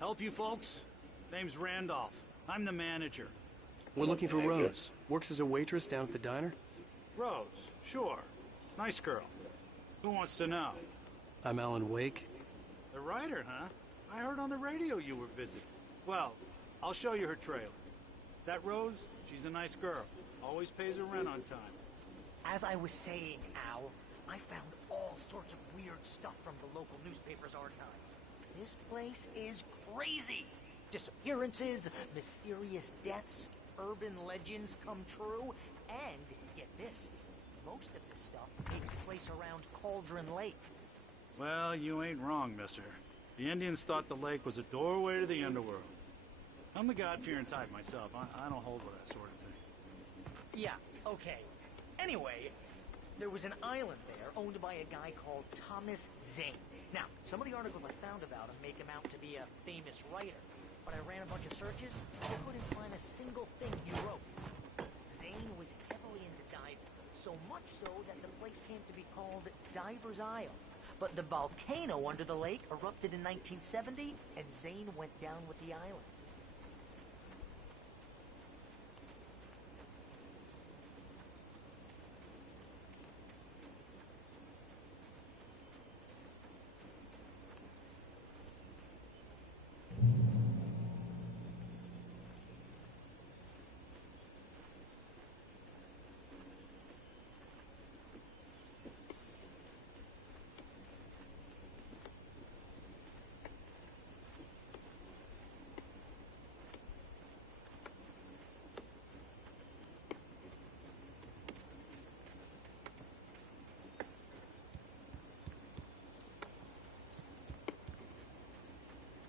Help you folks? Name's Randolph. I'm the manager. We're looking for Rose. Works as a waitress down at the diner. Rose, sure. Nice girl. Who wants to know? I'm Alan Wake. The writer, huh? I heard on the radio you were visiting. Well, I'll show you her trailer. That Rose, she's a nice girl. Always pays her rent on time. As I was saying, Al, I found all sorts of weird stuff from the local newspaper's archives. This place is crazy. Disappearances, mysterious deaths, urban legends come true, and, get this, most of this stuff takes place around Cauldron Lake. Well, you ain't wrong, mister. The Indians thought the lake was a doorway to the underworld. I'm the God-fearing type myself. I don't hold with that sort of thing. Yeah, okay. Anyway, there was an island there owned by a guy called Thomas Zane. Now, some of the articles I found about him make him out to be a famous writer, but I ran a bunch of searches and couldn't find a single thing he wrote. Zane was heavily into diving, so much so that the place came to be called Diver's Isle. But the volcano under the lake erupted in 1970, and Zane went down with the island.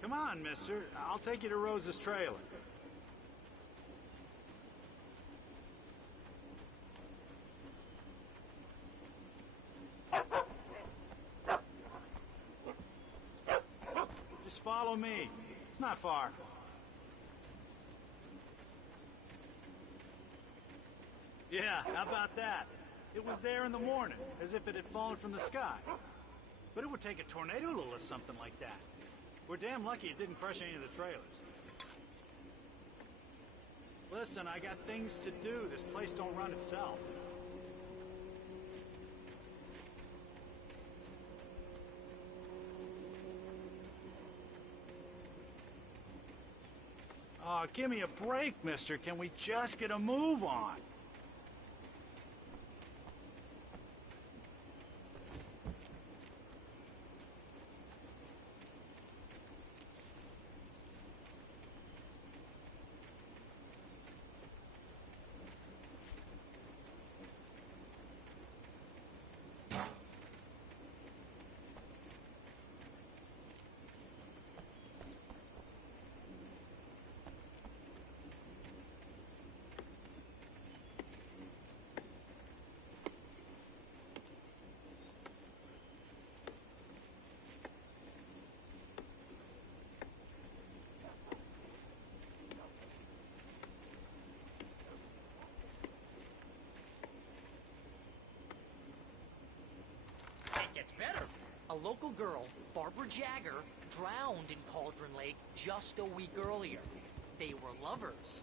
Come on, mister. I'll take you to Rose's trailer. Just follow me. It's not far. Yeah, how about that? It was there in the morning, as if it had fallen from the sky. But it would take a tornado to lift something like that. We're damn lucky it didn't crush any of the trailers. Listen, I got things to do. This place don't run itself. Aw, give me a break, mister. Can we just get a move on? Gets better. A local girl, Barbara Jagger, drowned in Cauldron Lake just a week earlier. They were lovers.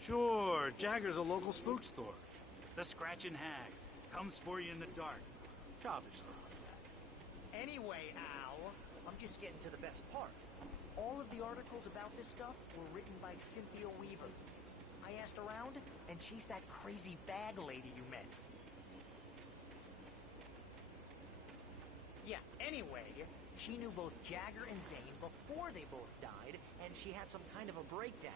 Sure, Jagger's a local spook store. The Scratching Hag. Comes for you in the dark. Childish stuff like that. Anyway, Al, I'm just getting to the best part. All of the articles about this stuff were written by Cynthia Weaver. I asked around, and she's that crazy bag lady you met. Yeah, anyway, she knew both Jagger and Zane before they both died, and she had some kind of a breakdown.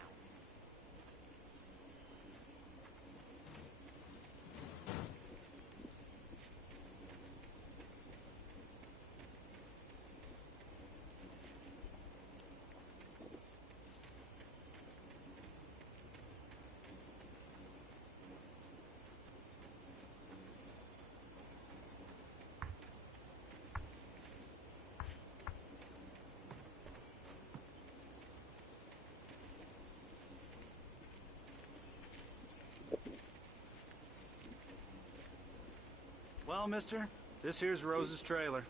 Well, mister, this here's Rose's trailer.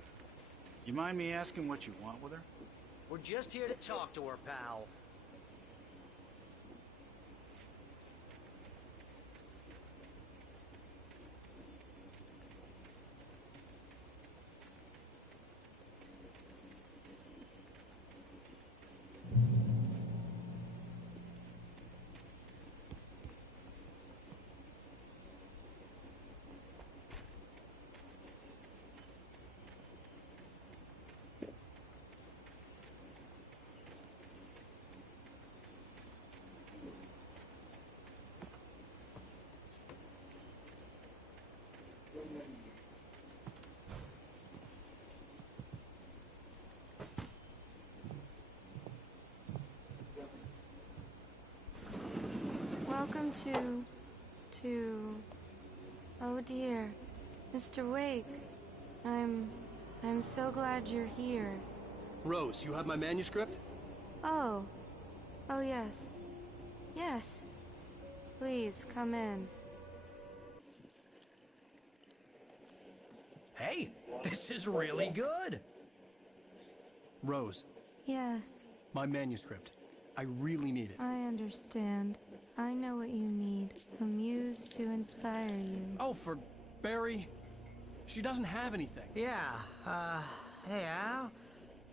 You mind me asking what you want with her? We're just here to talk to her, pal. Welcome to... Oh dear, Mr. Wake. I'm so glad you're here. Rose, you have my manuscript? Oh. Oh yes. Yes. Please, come in. Hey, this is really good. Rose, Yes, my manuscript. I really need it. I understand. I know what you need. A muse to inspire you. Oh, for Barry? She doesn't have anything. Yeah, hey,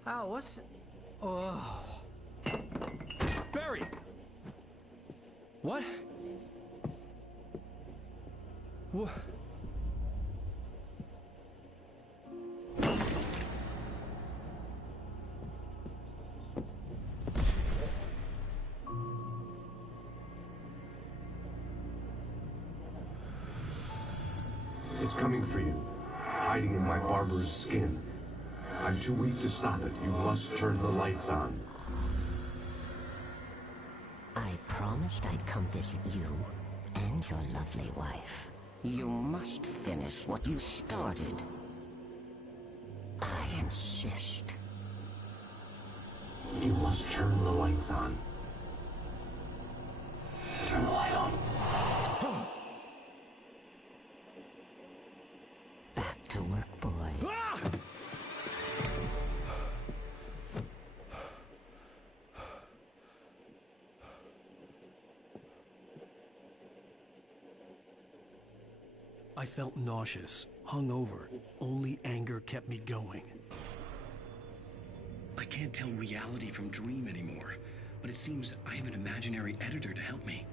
Al, what's... Oh... Barry! What? What? It's coming for you, hiding in my barber's skin. I'm too weak to stop it. You must turn the lights on. I promised I'd come visit you and your lovely wife. You must finish what you started. I insist. You must turn the lights on. Turn the light on. Back to work, boy. I felt nauseous, hungover. Only anger kept me going. I can't tell reality from dream anymore, but it seems I have an imaginary editor to help me.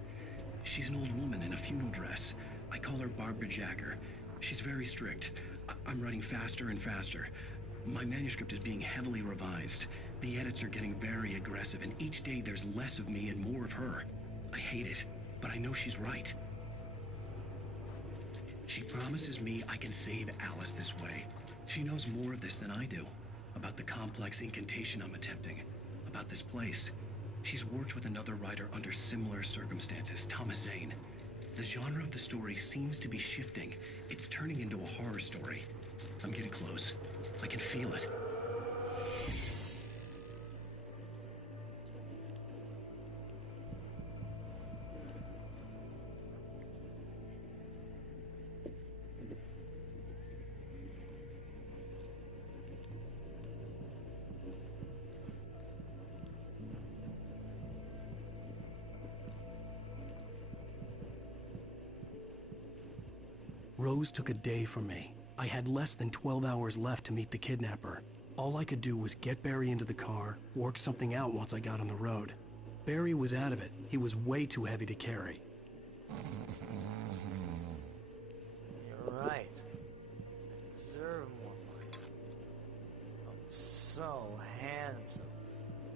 She's an old woman in a funeral dress. I call her Barbara Jacker. She's very strict. I'm writing faster and faster. My manuscript is being heavily revised. The edits are getting very aggressive, and each day there's less of me and more of her. I hate it, but I know she's right. She promises me I can save Alice this way. She knows more of this than I do. About the complex incantation I'm attempting. About this place. She's worked with another writer under similar circumstances, Thomas Zane. The genre of the story seems to be shifting. It's turning into a horror story. I'm getting close. I can feel it. Rose took a day from me. I had less than 12 hours left to meet the kidnapper. All I could do was get Barry into the car, work something out once I got on the road. Barry was out of it. He was way too heavy to carry. You're right. I deserve more money. I'm so handsome.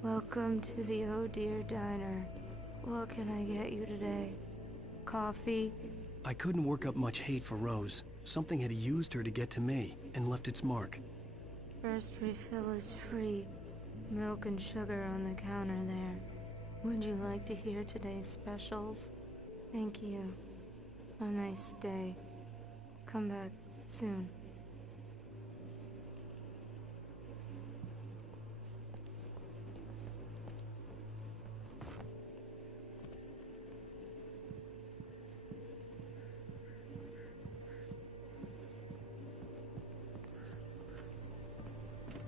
Welcome to the Oh Dear Diner. What can I get you today? Coffee? I couldn't work up much hate for Rose. Something had used her to get to me and left its mark. First refill is free. Milk and sugar on the counter there. Would you like to hear today's specials? Thank you. A nice day. Come back soon.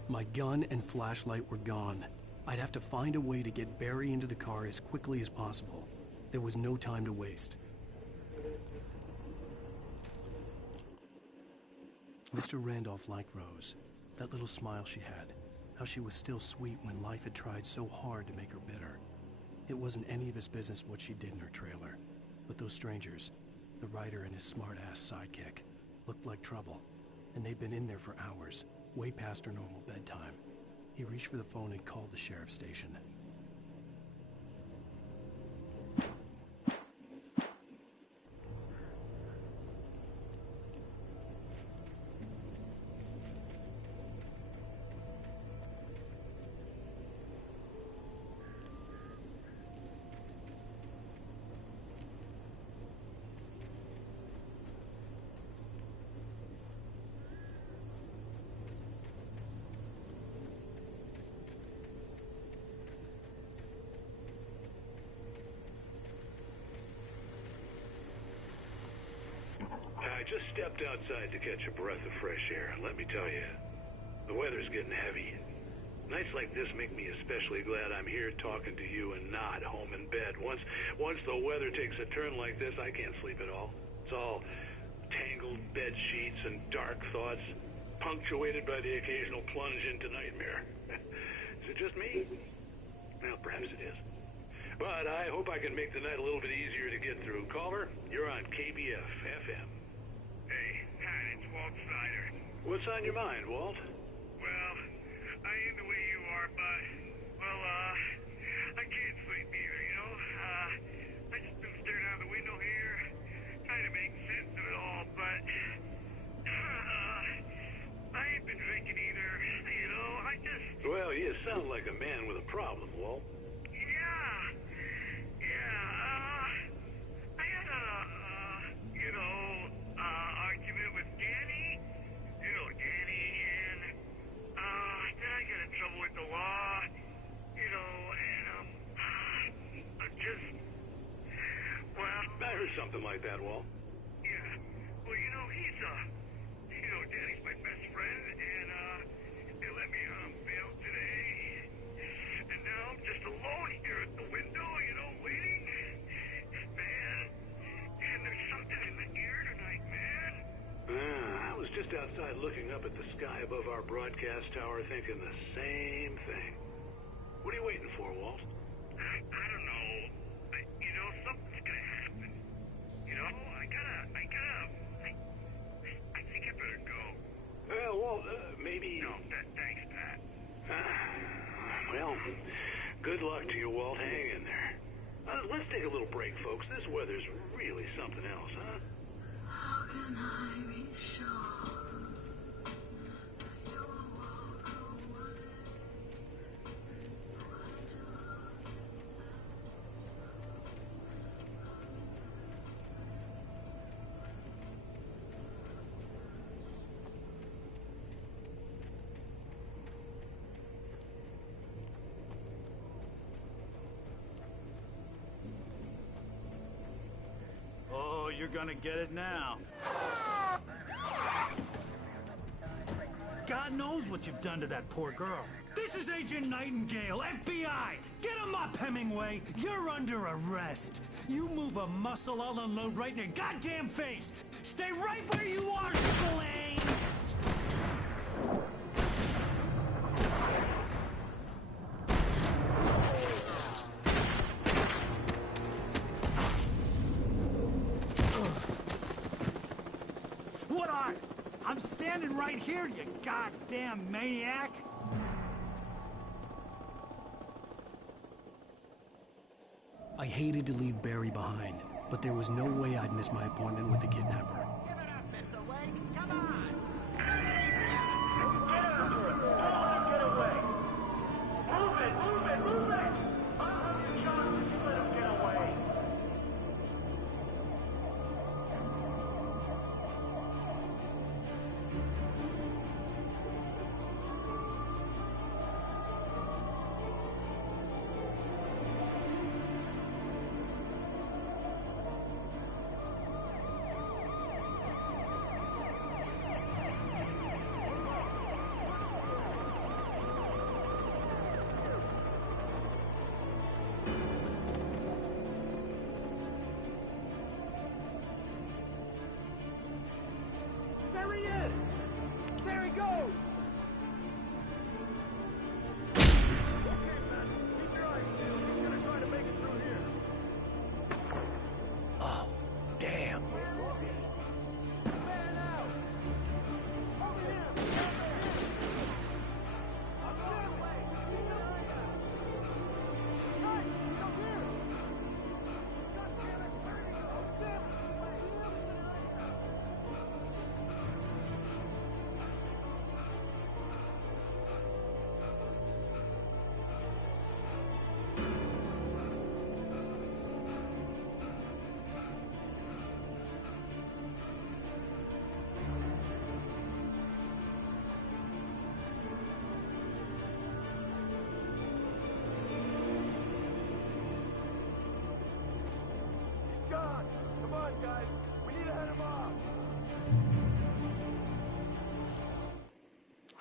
My gun and flashlight were gone. I'd have to find a way to get Barry into the car as quickly as possible. There was no time to waste. Mr. Randolph liked Rose. That little smile she had. How she was still sweet when life had tried so hard to make her bitter. It wasn't any of his business what she did in her trailer. But those strangers, the writer and his smart-ass sidekick, looked like trouble. And they'd been in there for hours, way past her normal bedtime. He reached for the phone and called the sheriff's station. I just stepped outside to catch a breath of fresh air, and let me tell you, the weather's getting heavy. Nights like this make me especially glad I'm here talking to you and not home in bed. Once the weather takes a turn like this, I can't sleep at all. It's all tangled bed sheets and dark thoughts, punctuated by the occasional plunge into nightmare. Is it just me? Well, perhaps it is. But I hope I can make the night a little bit easier to get through. Caller, you're on KBF FM. Hey, Pat, it's Walt Snyder. What's on your mind, Walt? Well, I ain't the way you are, but, well, I can't sleep either, you know? I just been staring out the window here, trying to make sense of it all, but, I ain't been drinking either, you know? Well, you sound like a man with a problem, Walt. Argument with Danny. You know Danny, and, then I got in trouble with the law, you know, and, I'm just, well... I heard something like that, Walt. Yeah. Well, you know, Danny's my best friend, and, they let me on bail today, and now I'm just alone here at the window, you know, waiting. Man, and there's something in the air tonight, man. I was just outside looking up at the sky above our broadcast tower thinking the same thing. What are you waiting for, Walt? I don't know. You know, something's gonna happen. You know, I think I better go. Walt, maybe... No, thanks, Pat. Well, good luck to you, Walt. Hang in there. Let's take a little break, folks. This weather's really something else, huh? How can I be sure you will walk away? Oh, you're gonna get it now. God knows what you've done to that poor girl. This is Agent Nightingale, FBI! Get him up, Hemingway! You're under arrest! You move a muscle, I'll unload right in your goddamn face! Stay right where you are, Spillane! What are? I'm standing right here, you goddamn maniac! I hated to leave Barry behind, but there was no way I'd miss my appointment with the kidnapper. Give it up, Mr. Wake! Come on! Get away! Move it! I'll have you shot if you let him get away.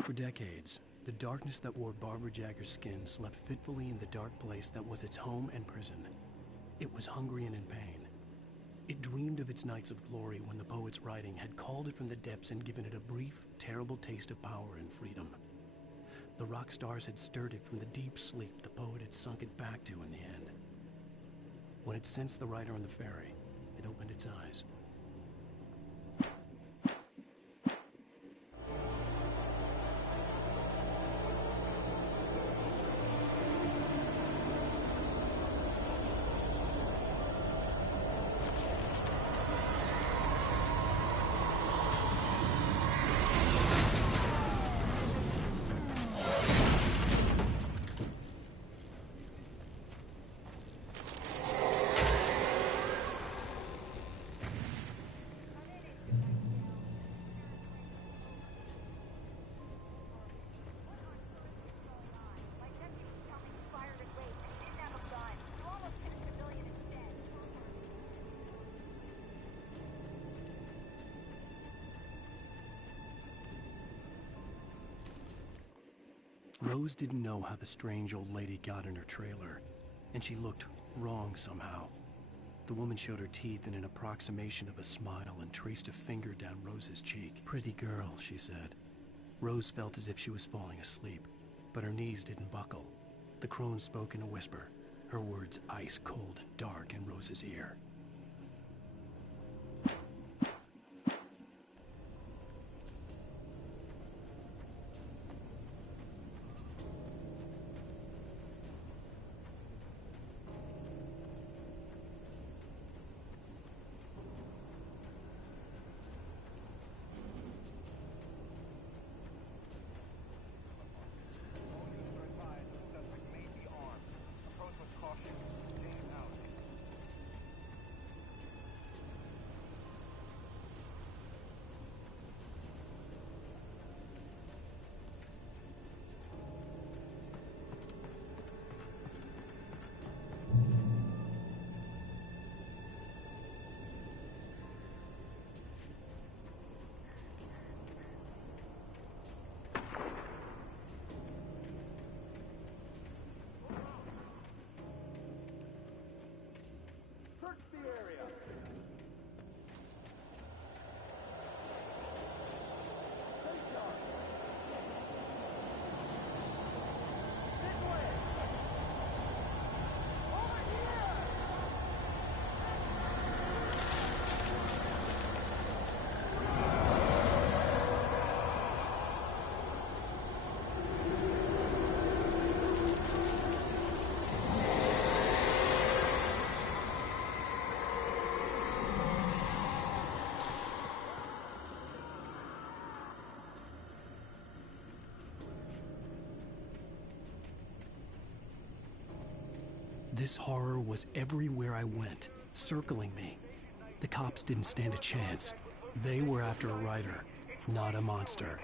For decades, the darkness that wore Barbara Jagger's skin slept fitfully in the dark place that was its home and prison. It was hungry and in pain. It dreamed of its nights of glory when the poet's writing had called it from the depths and given it a brief, terrible taste of power and freedom. The rock stars had stirred it from the deep sleep the poet had sunk it back to in the end. When it sensed the writer on the ferry, it opened its eyes. Rose didn't know how the strange old lady got in her trailer, and she looked wrong somehow. The woman showed her teeth in an approximation of a smile and traced a finger down Rose's cheek. "Pretty girl," she said. Rose felt as if she was falling asleep, but her knees didn't buckle. The crone spoke in a whisper, her words ice cold and dark in Rose's ear. Search the area. Stay sharp. This way. Over here. This horror was everywhere I went, circling me. The cops didn't stand a chance. They were after a writer, not a monster.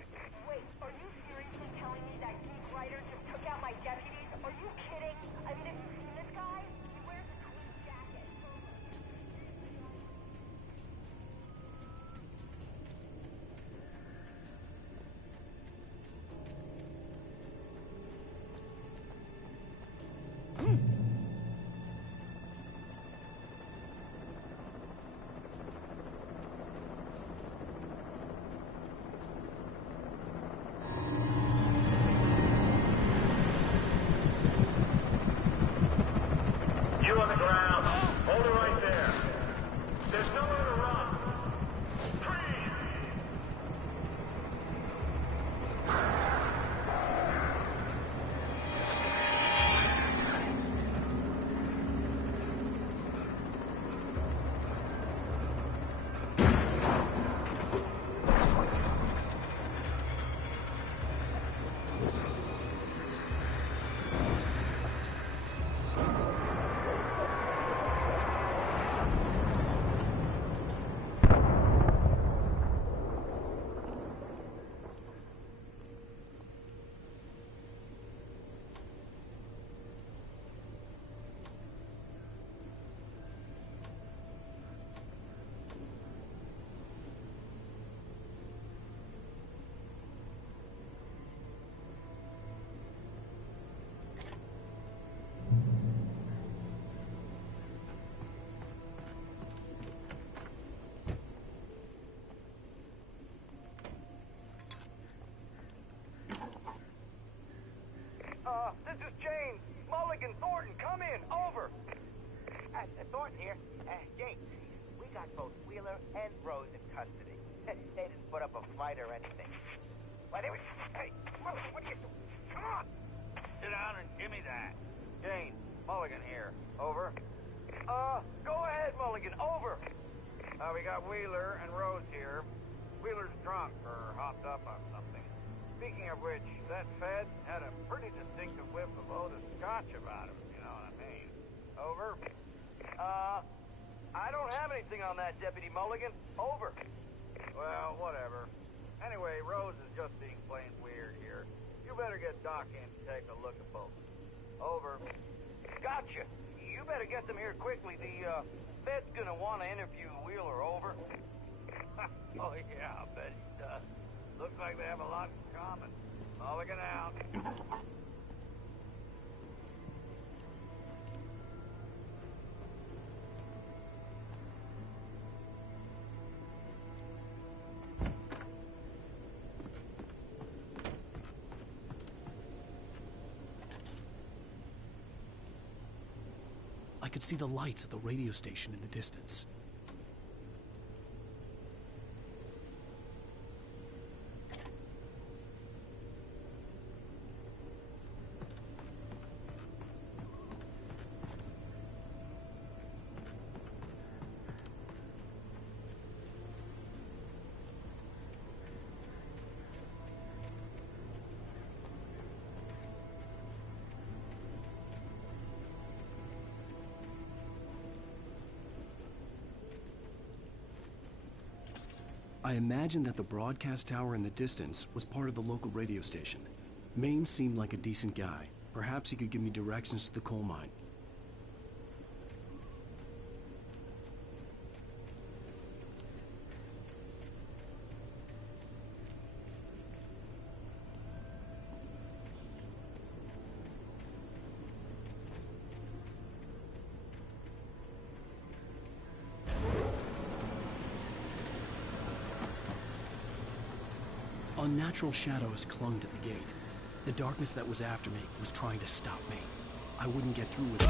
Wait, are you seriously telling me that geek writer just took out my deputies? Are you kidding? I mean, have you seen this guy? He wears a tweed jacket. You on the ground. Hold it right there. There's nowhere to run. Freeze! This is James. Mulligan, Thornton, come in. Over. Thornton here. James, we got both Wheeler and Rose in custody. They didn't put up a fight or anything. Why, they were... Hey, Mulligan, what are you doing? Come on! Sit down and give me that. James, Mulligan here. Over. Go ahead, Mulligan. Over. We got Wheeler and Rose here. Wheeler's drunk or hopped up on something. Speaking of which, that Fed had a pretty distinctive whiff of Otis Scotch about him, you know what I mean. Over. I don't have anything on that, Deputy Mulligan. Over. Well, whatever. Anyway, Rose is just being plain weird here. You better get Doc in to take a look at both. Over. Gotcha. You better get them here quickly. The Fed's gonna want to interview Wheeler. Over. Oh, yeah, I bet he does. Looks like they have a lot in common. Mulligan out. I could see the lights of the radio station in the distance. I imagined that the broadcast tower in the distance was part of the local radio station. Maine seemed like a decent guy. Perhaps he could give me directions to the coal mine. Unnatural shadows clung to the gate. The darkness that was after me was trying to stop me. I wouldn't get through with it.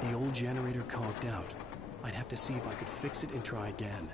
The old generator conked out. I'd have to see if I could fix it and try again.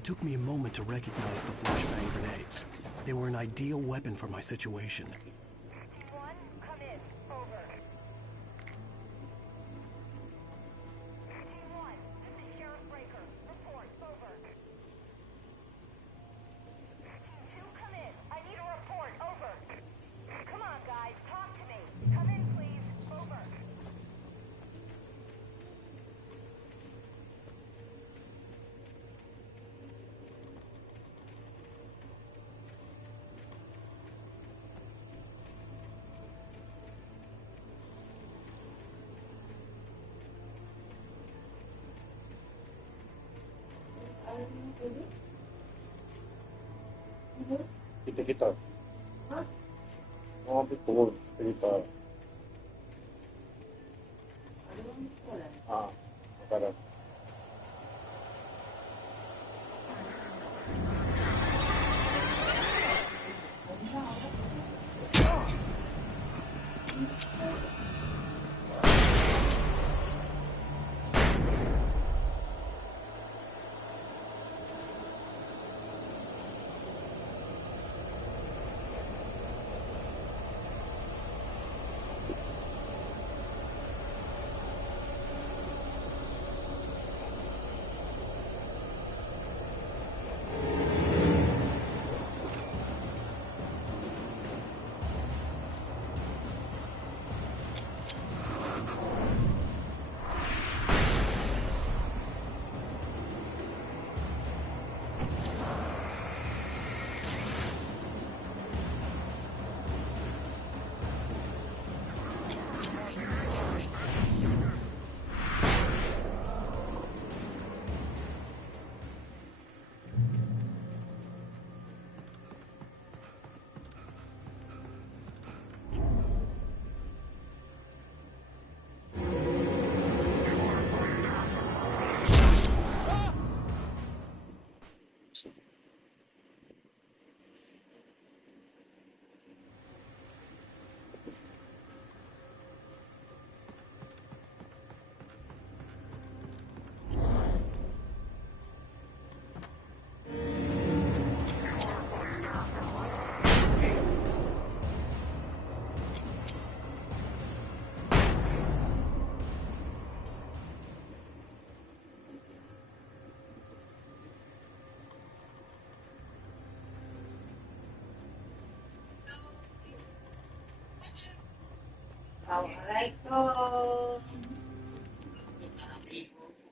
It took me a moment to recognize the flashbang grenades. They were an ideal weapon for my situation. One, come in. Over. T1, this is Sheriff Breaker. Report. Over. T2, come in. I need a report. Over. Come on, guys. Talk to me. Come in, please. Over. Kita-kita. Oh, betul. Kita. Ah, sekarang.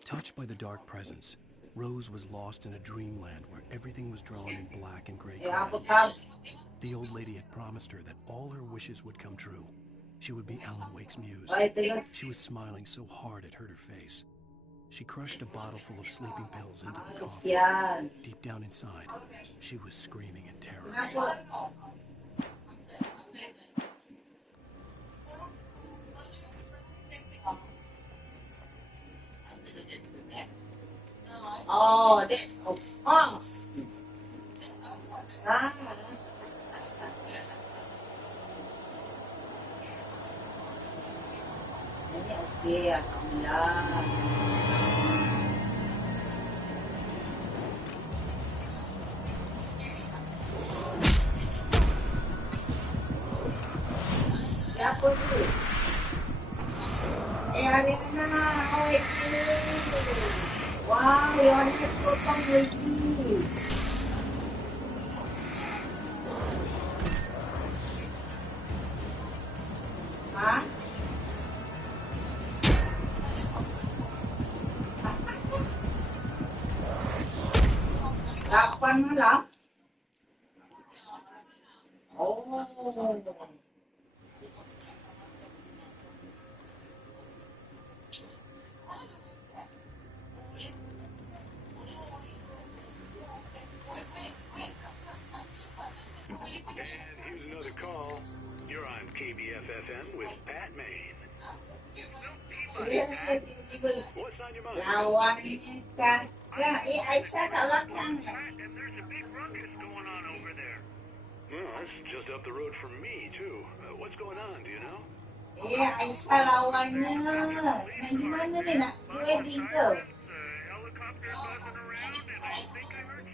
Touched by the dark presence, Rose was lost in a dreamland where everything was drawn in black and gray crayons. The old lady had promised her that all her wishes would come true. She would be Alan Wake's muse. She was smiling so hard it hurt her face. She crushed a bottle full of sleeping pills into the coffee. Deep down inside, she was screaming in terror. Oh, that's so fast. Ah. Ini okey, alhamdulillah. Siapa tu? Ariana, oi. Wow, yang ni potong lagi. Hah? Lapan malam? Oh. Here's another call. You're on KBFFM with Pat Maine. What's on your mind? Lawannya kan. Ya, Aisyah kat belakang. There's a big ruckus going on over there. Well, that's just up the road from me, too. What's going on, do you know? Aisyah lawannya. Yang gimana ni nak wedding ke? Helicopter buzzing around, and I think I heard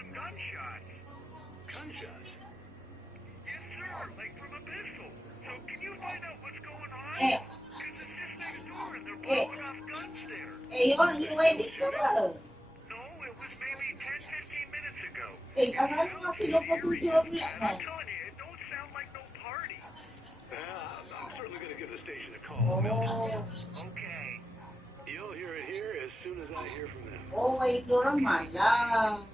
Eh, eh, yung wedding ka ba? No, it was maybe 10, 15 minutes ago. Eh, kakano nga sila pa tutuwa And I'm telling you, it don't sound like no party. I'm certainly going to give the station a call, Milton. Okay. You'll hear it here as soon as I hear from them. Oh, ito naman lang.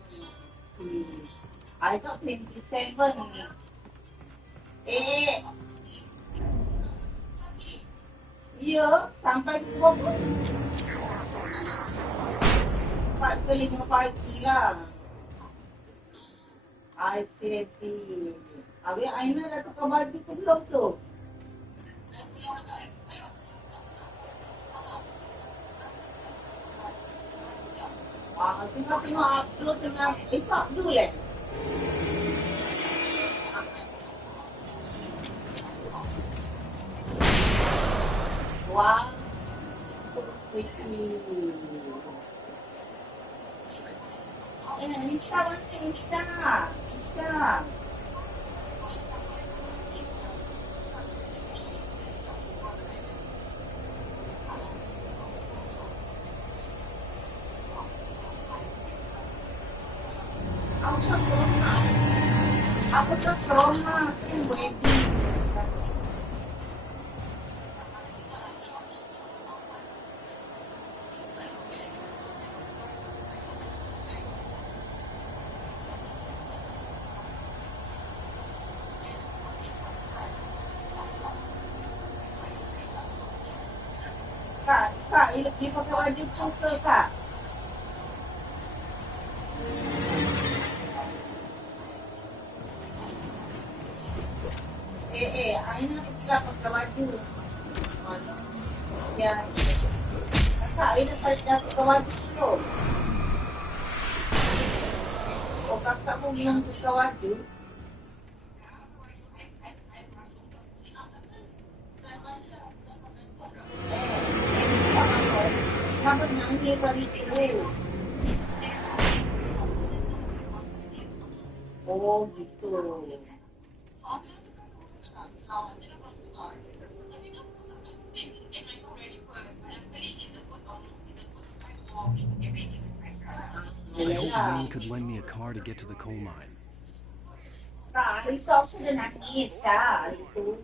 I thought 27. Eh, yun, sampai po po. Pagkaling mo party lang. I see. Abi, ay na nato kabadi ko vlog to. Tingnan upload na ipa dulu eh. Wow, so pretty. Isa. Ako sa trauma, yung wedding. Kak, ipagawa din po ka. Ayun na pagkila pagkawado. Yan. Ayun na pagkawado siya. O kakta mo ng pagkawado. Dapat nangyay pa rito. Oh, gitu. I hope Wayne could lend me a car to get to the coal mine. Ito sila nag-iisa. Ito.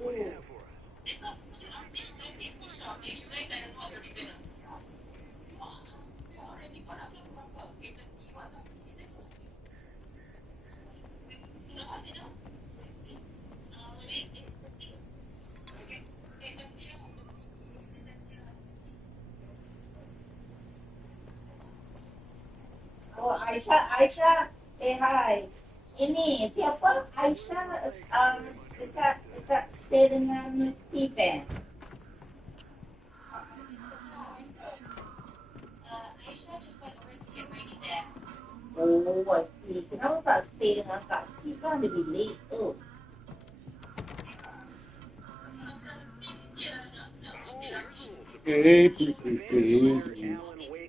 Oh, Aisyah, hai. Ini siapa? Aisyah, dekat stay dengan Tipen. Oh, I see. Kenapa tak stay dengan Kak Tipen lebih late tu? Hey, pretty baby,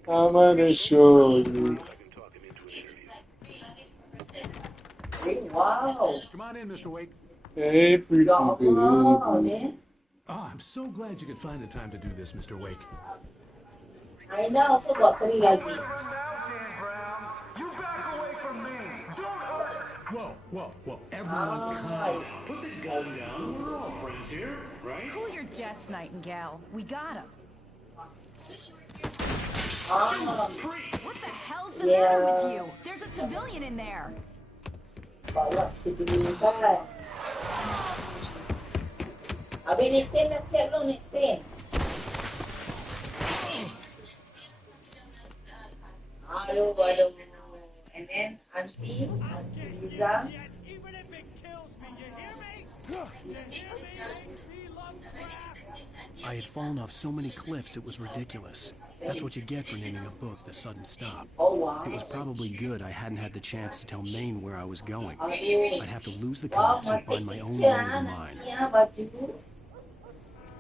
I'm gonna show you. Hey, wow. Come on in, Mr. Wake. Hey, pretty baby. Oh, I'm so glad you could find the time to do this, Mr. Wake. I know, so what three lagi. You back away from me. Don't Whoa. Everyone calm. Put the gun down. We're all friends here, right? Cool your jets, Nightingale. We got him. What the hell's the matter with you? There's a civilian in there. Abi nitin na siya no nitin. Aduh. And then Auntie Lisa. I had fallen off so many cliffs it was ridiculous. That's what you get for naming a book The Sudden Stop. Oh, wow. It was probably good I hadn't had the chance to tell Maine where I was going. I'd have to lose the cops and find my own way to the mine.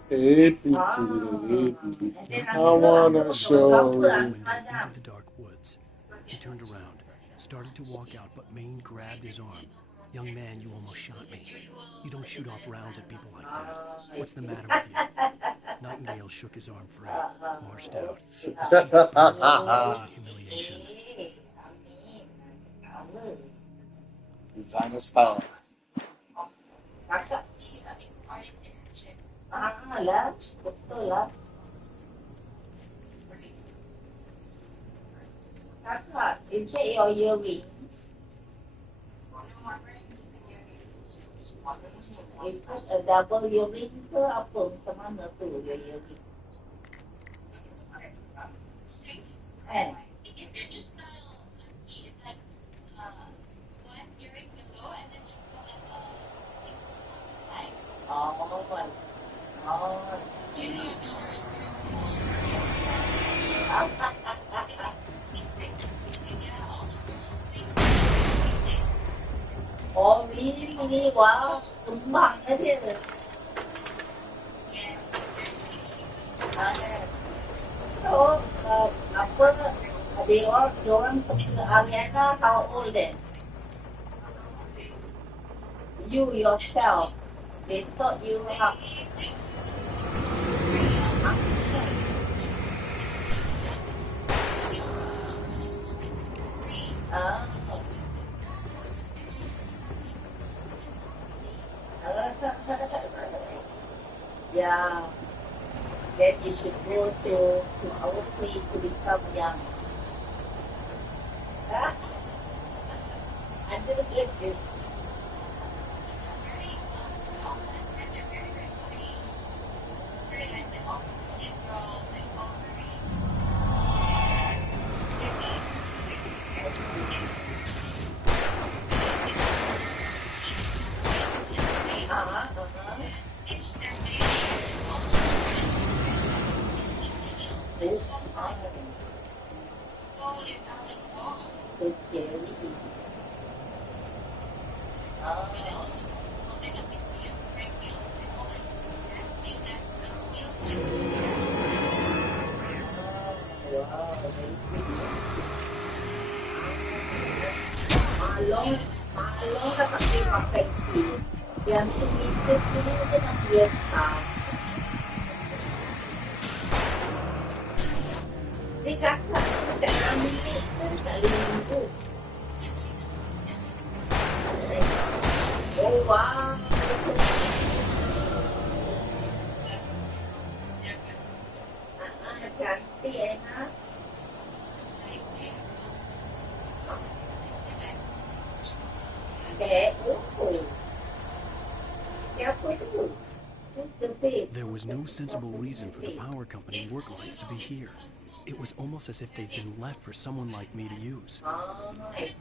Hey, pretty baby, I wanna show you. Into the dark woods. He turned around, started to walk out, but Maine grabbed his arm. Young man, you almost shot me. You don't shoot off rounds at people like that. What's the matter with you? Nightingale shook his arm free, marched out. Humiliation. Designer style. Lah, betul lah. Kakak, is that your earrings? Is it a double earring ke apa? Macam mana tu your earring? Eh? Oh, really? Wow, tumbang na dia. So, apa, diorang pergi ke Ariana, how old then? You yourself, they thought you were yeah, then you should go to our place to become young. I didn't get you. Malong na kasi pakai yang tumitis dulu dia nak biasa. Dia kata tak ambil kan tak lingku. Oh wow. Cantik enak. There was no sensible reason for the power company work lines to be here. It was almost as if they'd been left for someone like me to use. Nice.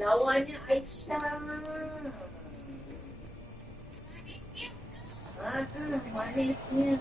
Lawannya Aisyah. Manisnya.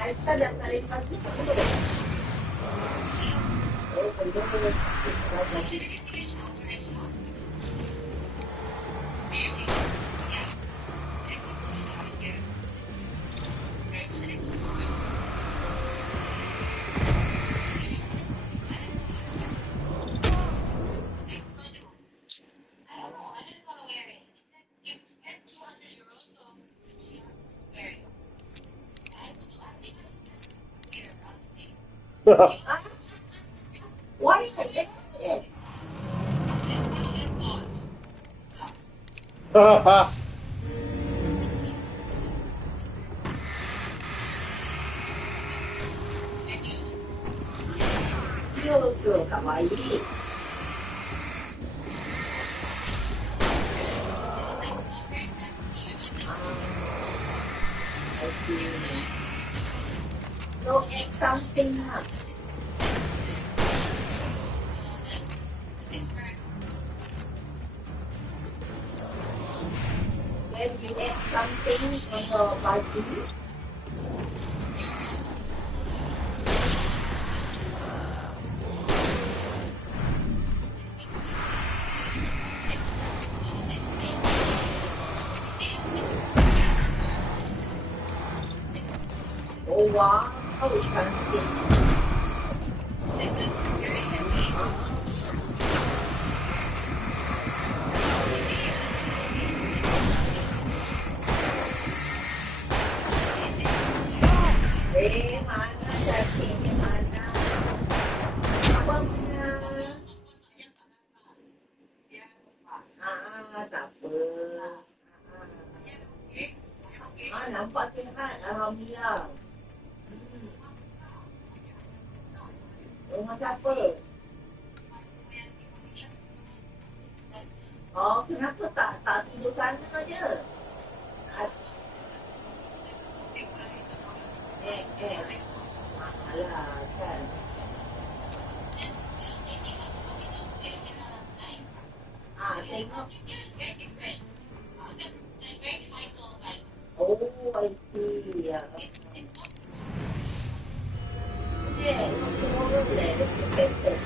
Aisyah dah tarik pagi tak boleh. Oh, boleh. Why is it? Cute, kawaii. something up. When you add something on your body, oh wow, something. Mana cacingnya mana? Abangnya. Tak apa. Nampak sihat. Alhamdulillah. Rumah siapa? Oh, kenapa tak tidur sana je? Alah, kan. Tengok. Oh, I see. Yeah. Yeah, tomorrow let's get better.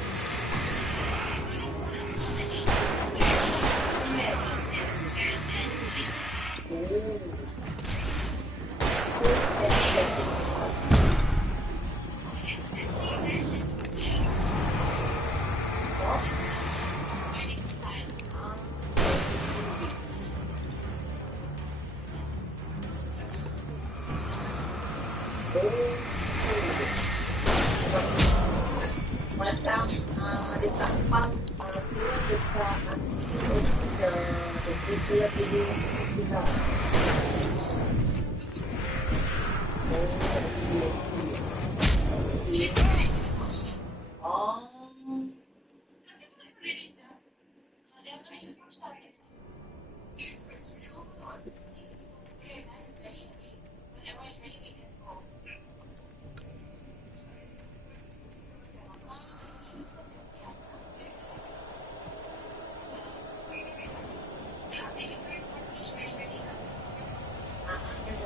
Macam ada sampang kira dekat the video kita.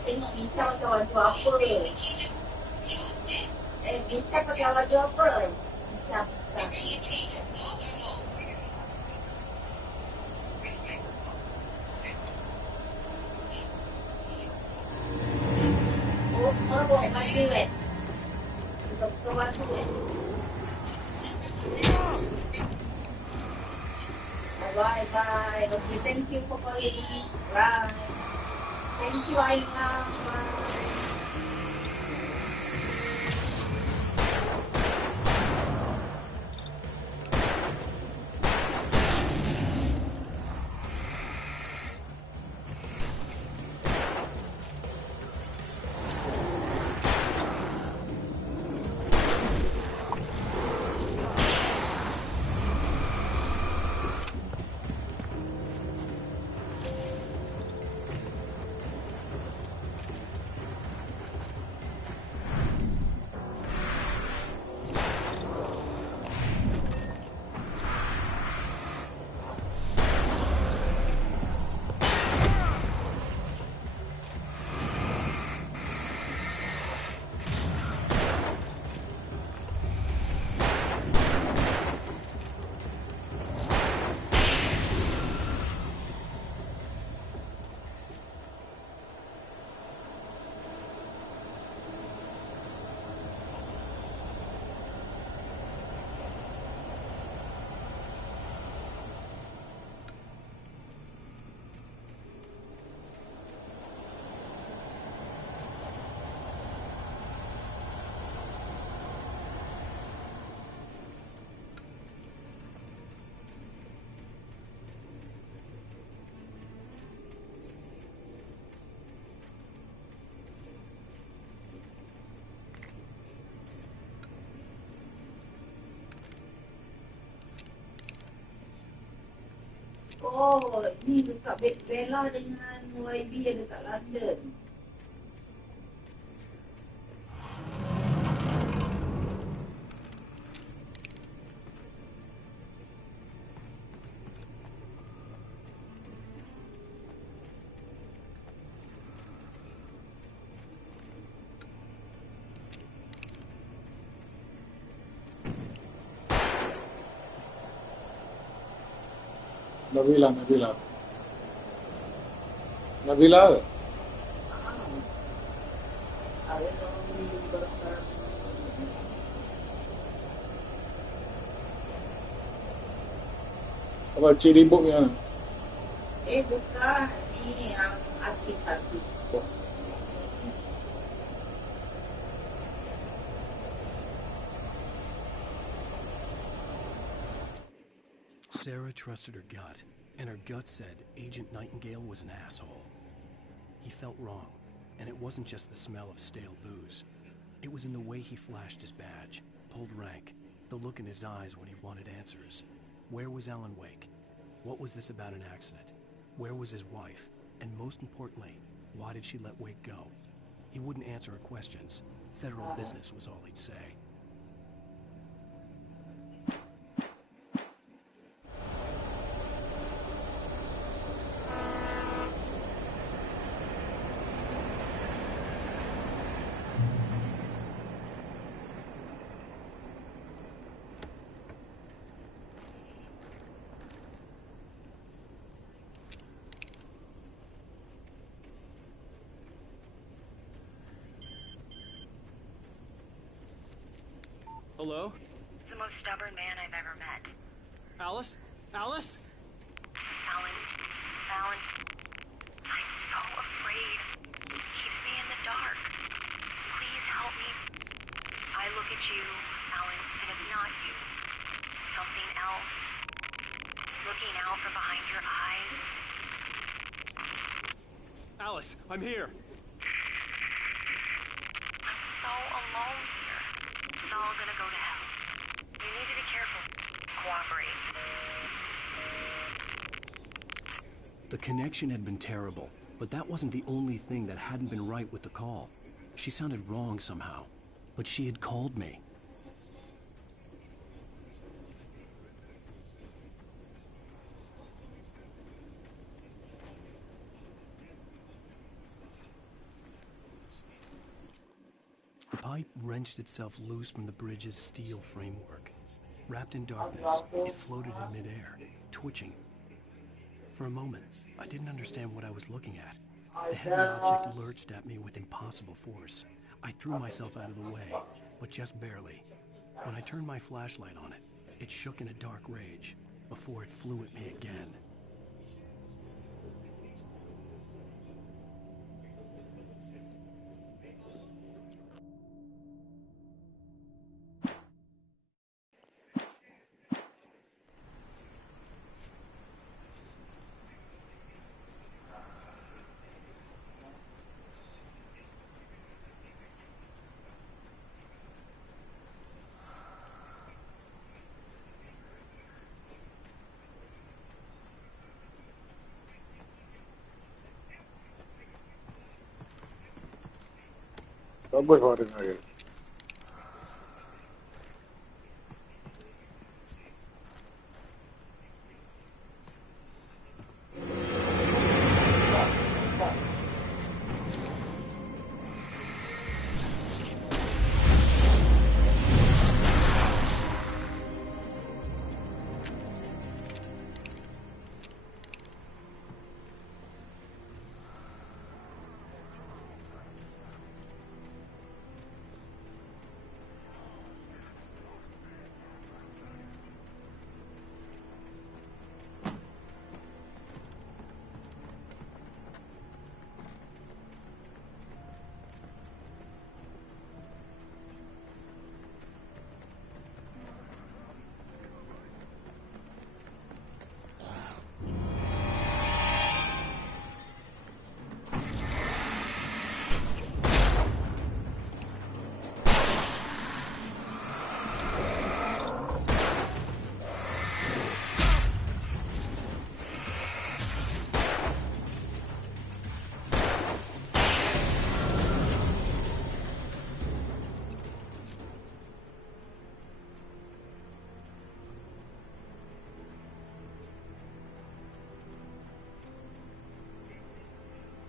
Tengok Misha pakai baju apa. Misha pakai baju apa? Misha. Oh, semua bawa baju kan? Buka baju kan? Bye. Okay, thank you for calling. Right. Thank you, Aina. Bye. Oh, ni dekat Bella dengan YB yang dekat London. Nabila, Nabila. Nabila. Apa cik ribut ni? Bukan. Ni yang artis-artis. Sarah trusted her gut, and her gut said Agent Nightingale was an asshole. He felt wrong, and it wasn't just the smell of stale booze. It was in the way he flashed his badge, pulled rank, the look in his eyes when he wanted answers. Where was Alan Wake? What was this about an accident? Where was his wife? And most importantly, why did she let Wake go? He wouldn't answer her questions. Federal business was all he'd say. Hello? The most stubborn man I've ever met. Alice? Alice? Alan. Alan. I'm so afraid. It keeps me in the dark. Please help me. I look at you, Alan, and it's not you. Something else. Looking out from behind your eyes. Alice, I'm here. I'm so alone here. It's all gonna go to hell. You need to be careful. Cooperate. The connection had been terrible, but that wasn't the only thing that hadn't been right with the call. She sounded wrong somehow, but she had called me. The pipe wrenched itself loose from the bridge's steel framework. Wrapped in darkness, it floated in midair, twitching. For a moment, I didn't understand what I was looking at. The heavy object lurched at me with impossible force. I threw myself out of the way, but just barely. When I turned my flashlight on it, it shook in a dark rage before it flew at me again. Bagus awak dengar dia.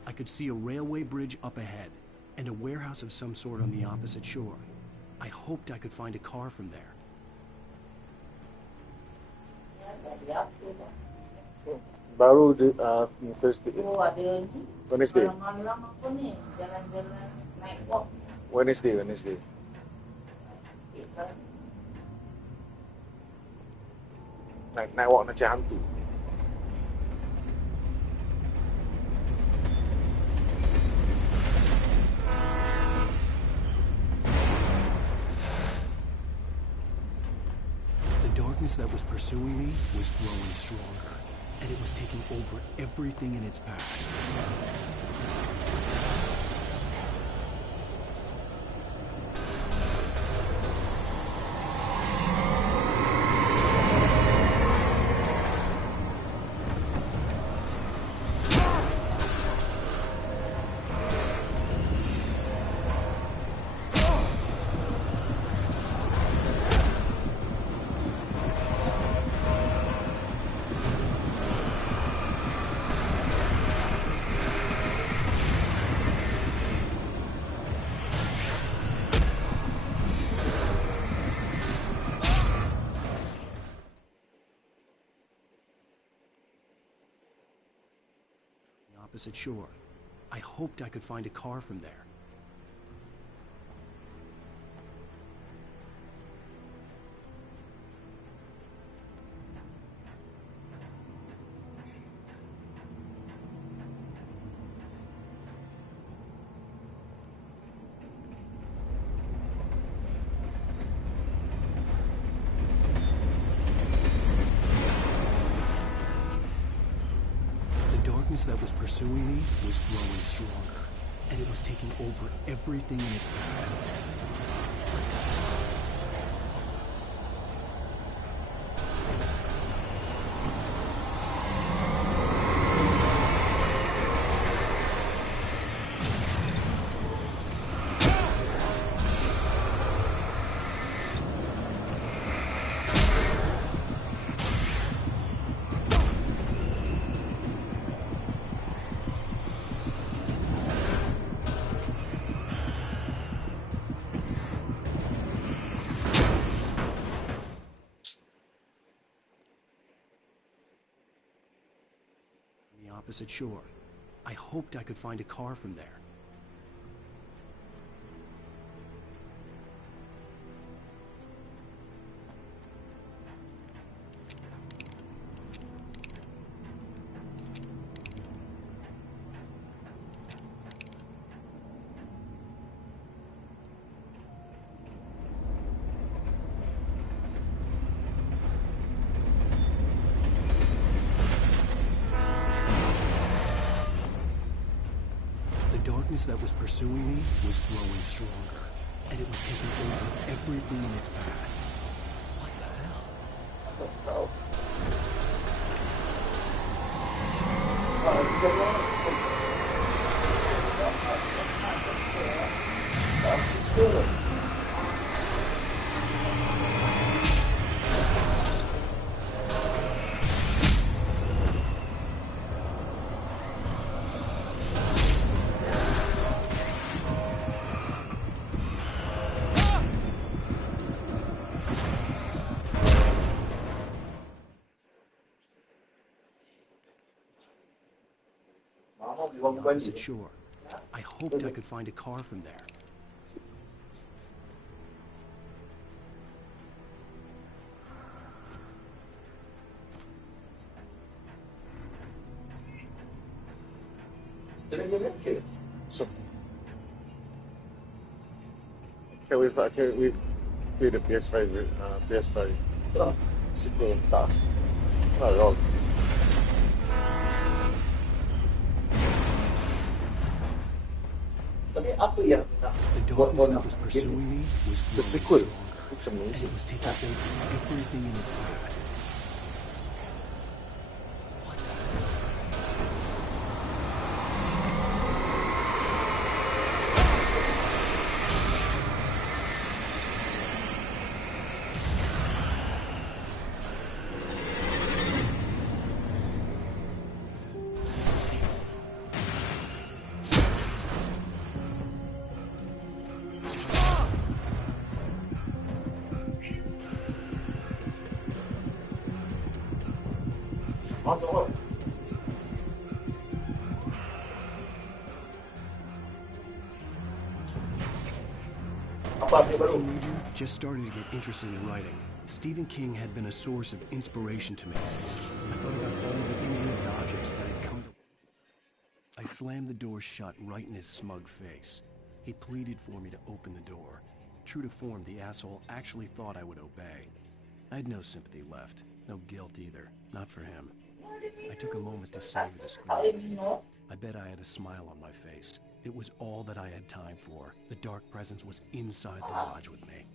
I could see a railway bridge up ahead, and a warehouse of some sort on the opposite shore. I hoped I could find a car from there. Baru Thursday. Oh, ada ni. Wednesday. Malam-malam apa ni? Jalan-jalan night walk. Wednesday. Night walk macam hantu. The darkness that was pursuing me was growing stronger, and it was taking over everything in its path. Opposite shore. I hoped I could find a car from there. The darkness that was pursuing me was growing stronger, and it was taking over everything in its path. Opposite shore. I hoped I could find a car from there. The darkness that was pursuing me was growing stronger, and it was taking over everything in its path. What the hell? Opposite shore. I hoped I could find a car from there. So, we've played the PS5 sequel stuff. Not at all. The darkness that was pursuing me was the sequel. It's amazing. And it was taking over everything in its path. As a teenager, just started to get interested in writing. Stephen King had been a source of inspiration to me. I thought about all the inanimate objects that had come to... I slammed the door shut right in his smug face. He pleaded for me to open the door. True to form, the asshole actually thought I would obey. I had no sympathy left, no guilt either, not for him. I took a moment to savor the scream. I bet I had a smile on my face. It was all that I had time for. The dark presence was inside the lodge with me.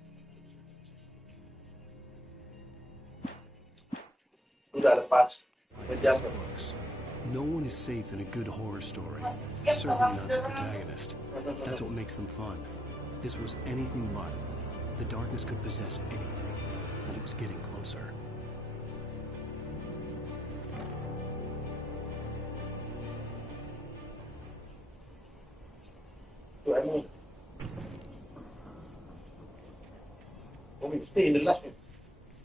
Books. No one is safe in a good horror story. Certainly not the protagonist. That's what makes them fun. This was anything but. The darkness could possess anything, and it was getting closer. Stay in the last one.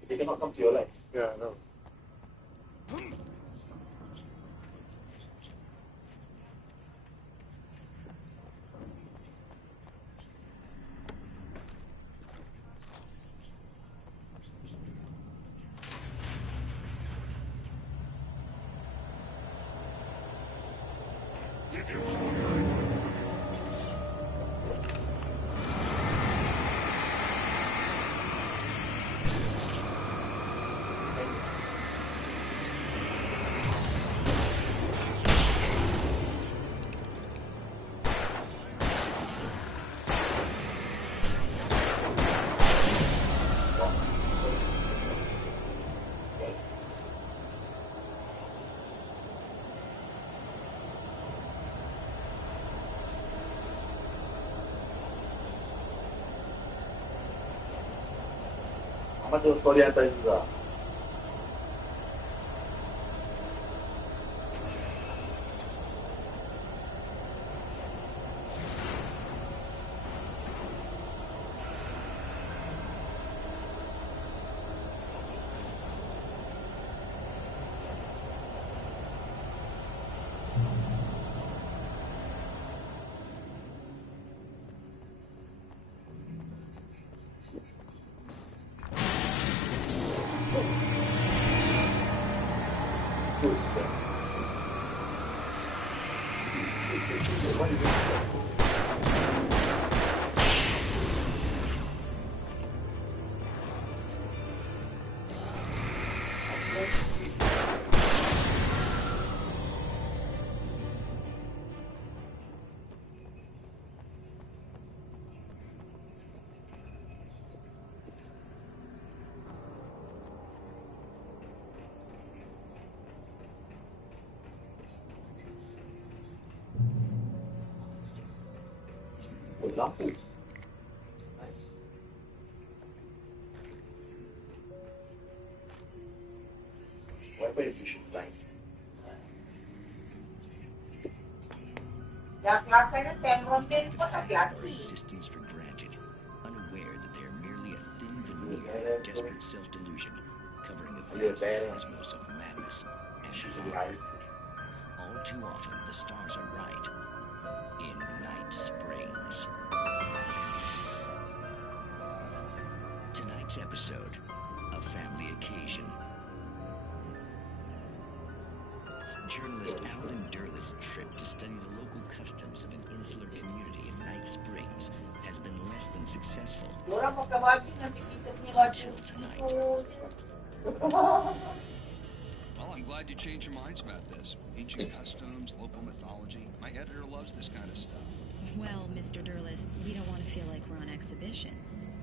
They cannot come to your life. Yeah, I know. Sama tu story atas juga. Lampu. Nice. Whatever you should like. Existence for granted, unaware that they are merely a thin veneer of desperate self-delusion, covering a vast cosmos of madness and horror. All too often, the stars are right. In Night Springs. Tonight's episode, A Family Occasion. Journalist Alvin Derleth's trip to study the local customs of an insular community in Night Springs has been less than successful. Until tonight. Well, I'm glad you changed your minds about this. Ancient customs, local mythology. My editor loves this kind of stuff. Well, Mr. Derleth, we don't want to feel like we're on exhibition.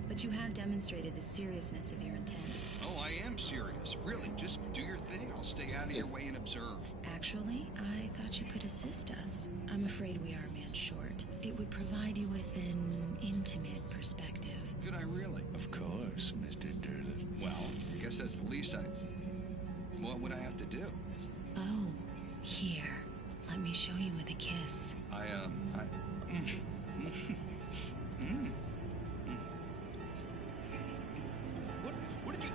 But you have demonstrated the seriousness of your intent. Oh, I am serious. Really, just do your thing. I'll stay out of your way and observe. Actually, I thought you could assist us. I'm afraid we are a man short. It would provide you with an intimate perspective. Could I really? Of course, Mr. Derleth. Well, I guess that's the least I... What would I have to do? Oh, here. Let me show you with a kiss. What did you...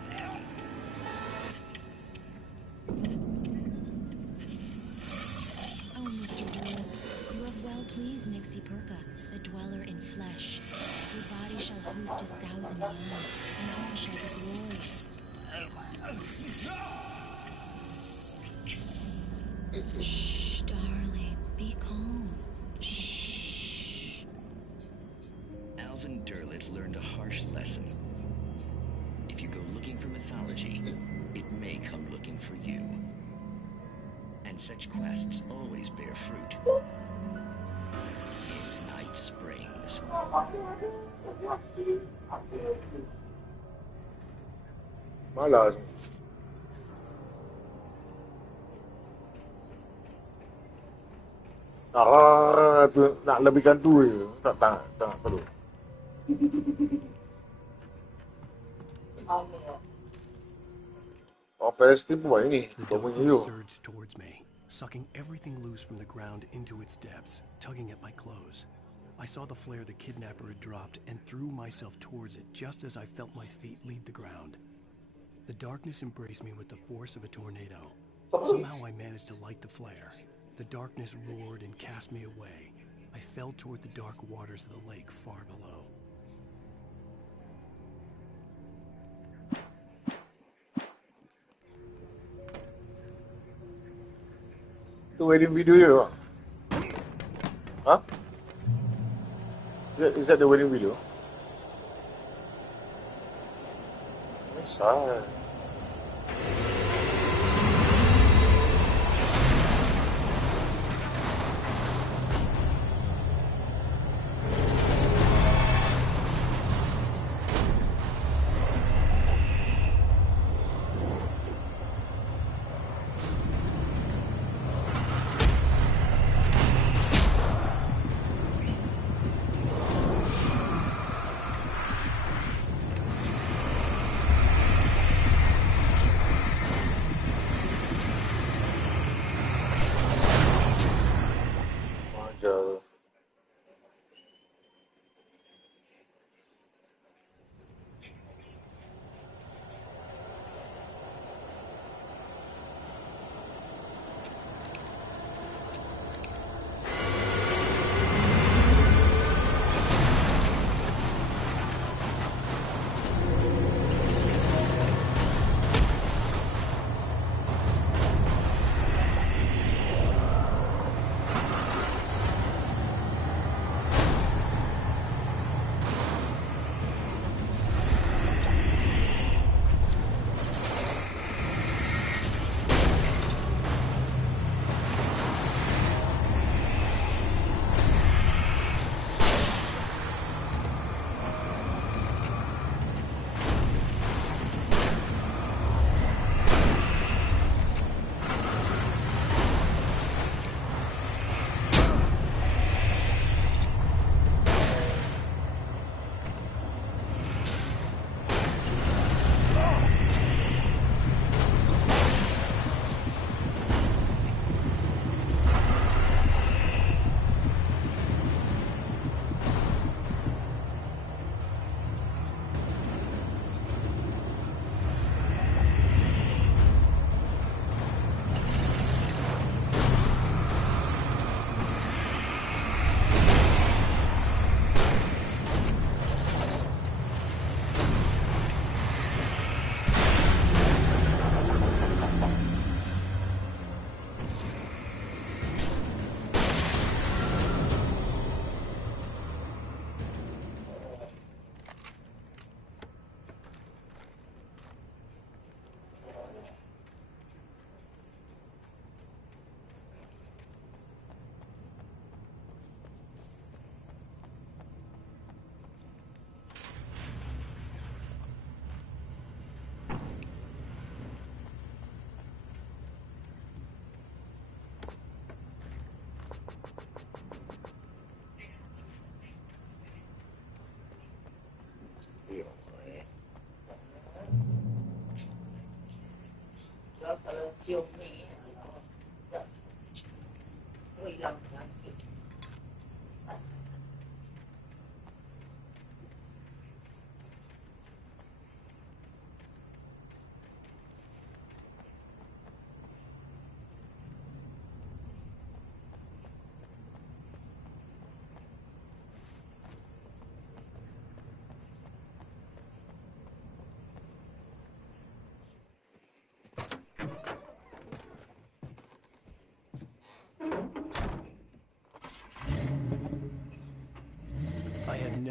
Please, Nixie Perka, the dweller in flesh, your body shall host his 1,000 young, and all shall be glory. Shh, darling, be calm. Shh. Alvin Derleth learned a harsh lesson. If you go looking for mythology, it may come looking for you. And such quests always bear fruit. In Night Springs. Malas. Tu nak lebihkan tu je. Tak perlu. Oh, pasti buat ini. The Kau punya darkness tu. surged towards me, sucking everything loose from the ground into its depths, tugging at my clothes. I saw the flare the kidnapper had dropped and threw myself towards it just as I felt my feet leave the ground. The darkness embraced me with the force of a tornado. Somehow I managed to light the flare. The darkness roared and cast me away. I fell toward the dark waters of the lake far below. Tu wedding video je. Huh? Is that the wedding video? Sad.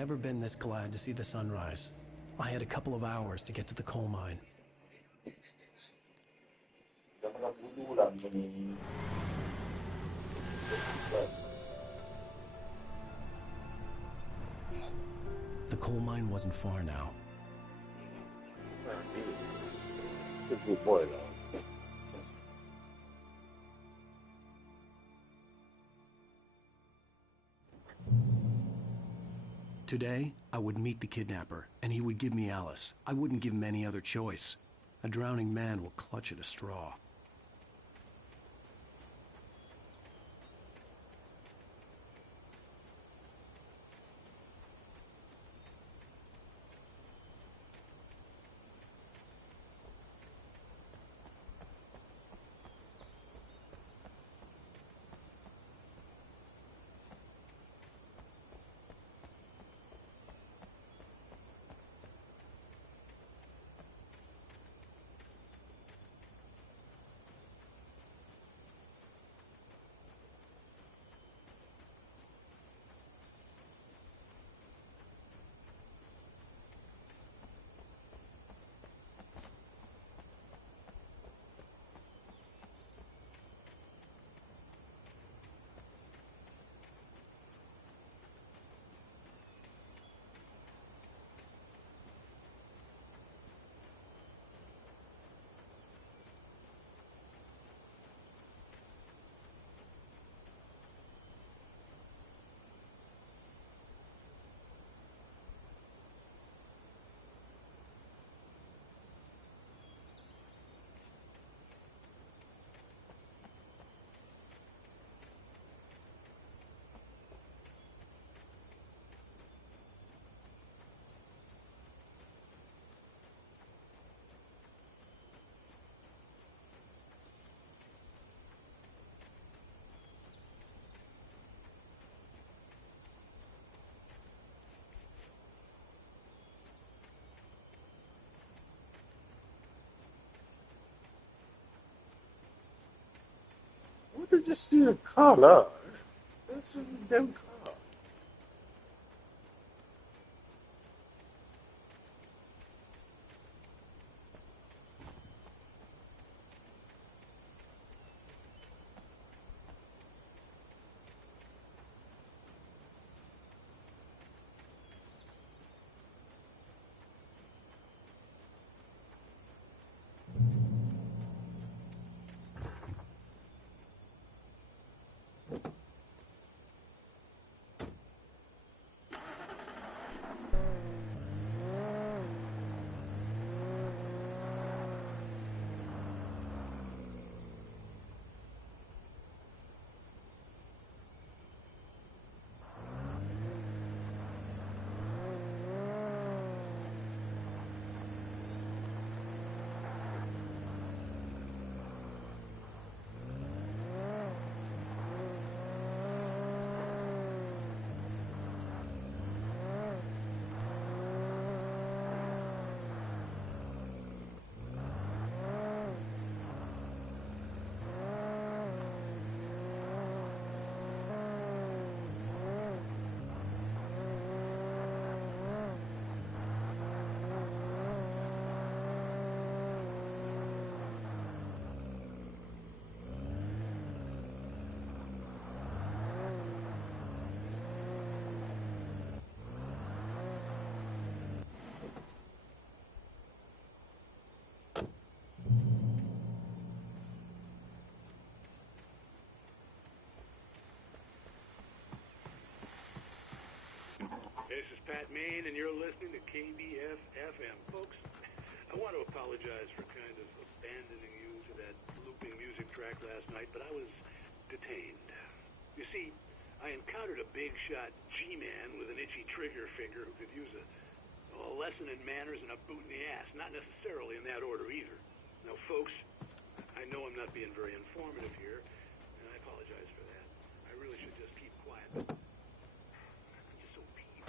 never been this glad to see the sunrise. I had a couple of hours to get to the coal mine. The coal mine wasn't far now. Today, I would meet the kidnapper, and he would give me Alice. I wouldn't give him any other choice. A drowning man will clutch at a straw. Where did you see a color? That's just a damn car. This is Pat Maine, and you're listening to KBF-FM. Folks, I want to apologize for kind of abandoning you to that looping music track last night, but I was detained. You see, I encountered a big-shot G-man with an itchy trigger finger who could use a lesson in manners and a boot in the ass. Not necessarily in that order, either. Now, folks, I know I'm not being very informative here, and I apologize for that. I really should just keep quiet, but I'm just so peeved.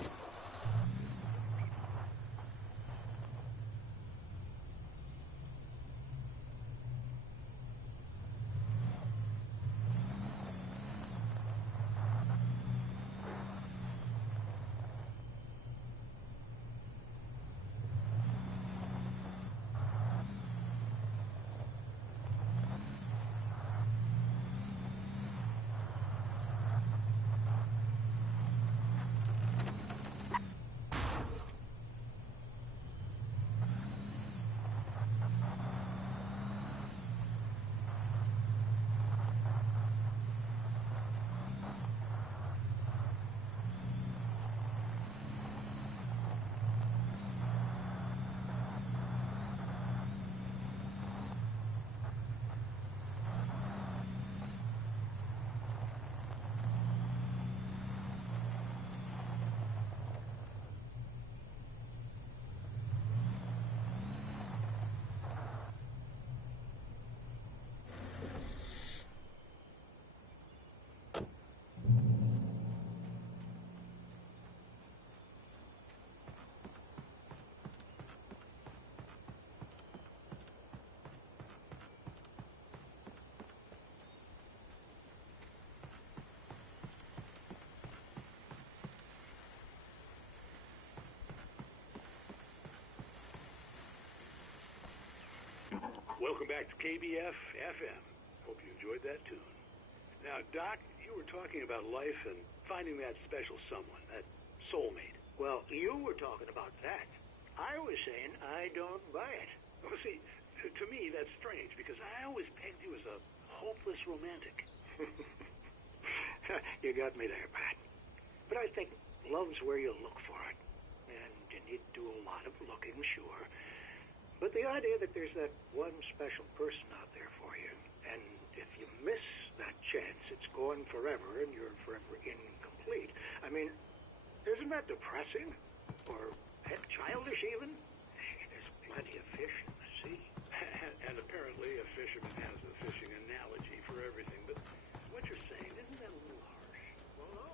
Welcome back to KBF FM. Hope you enjoyed that tune. Now, Doc, you were talking about life and finding that special someone, that soulmate. Well, you were talking about that. I was saying I don't buy it. Well, see, to me, that's strange, because I always pegged you as a hopeless romantic. You got me there, Pat. But I think love's where you look for it. And you need to do a lot of looking, sure. But the idea that there's that one special person out there for you, and if you miss that chance, it's gone forever, and you're forever incomplete. I mean, isn't that depressing? Or childish, even? There's plenty of fish in the sea. And apparently a fisherman has a fishing analogy for everything, but what you're saying, isn't that a little harsh? Well, no.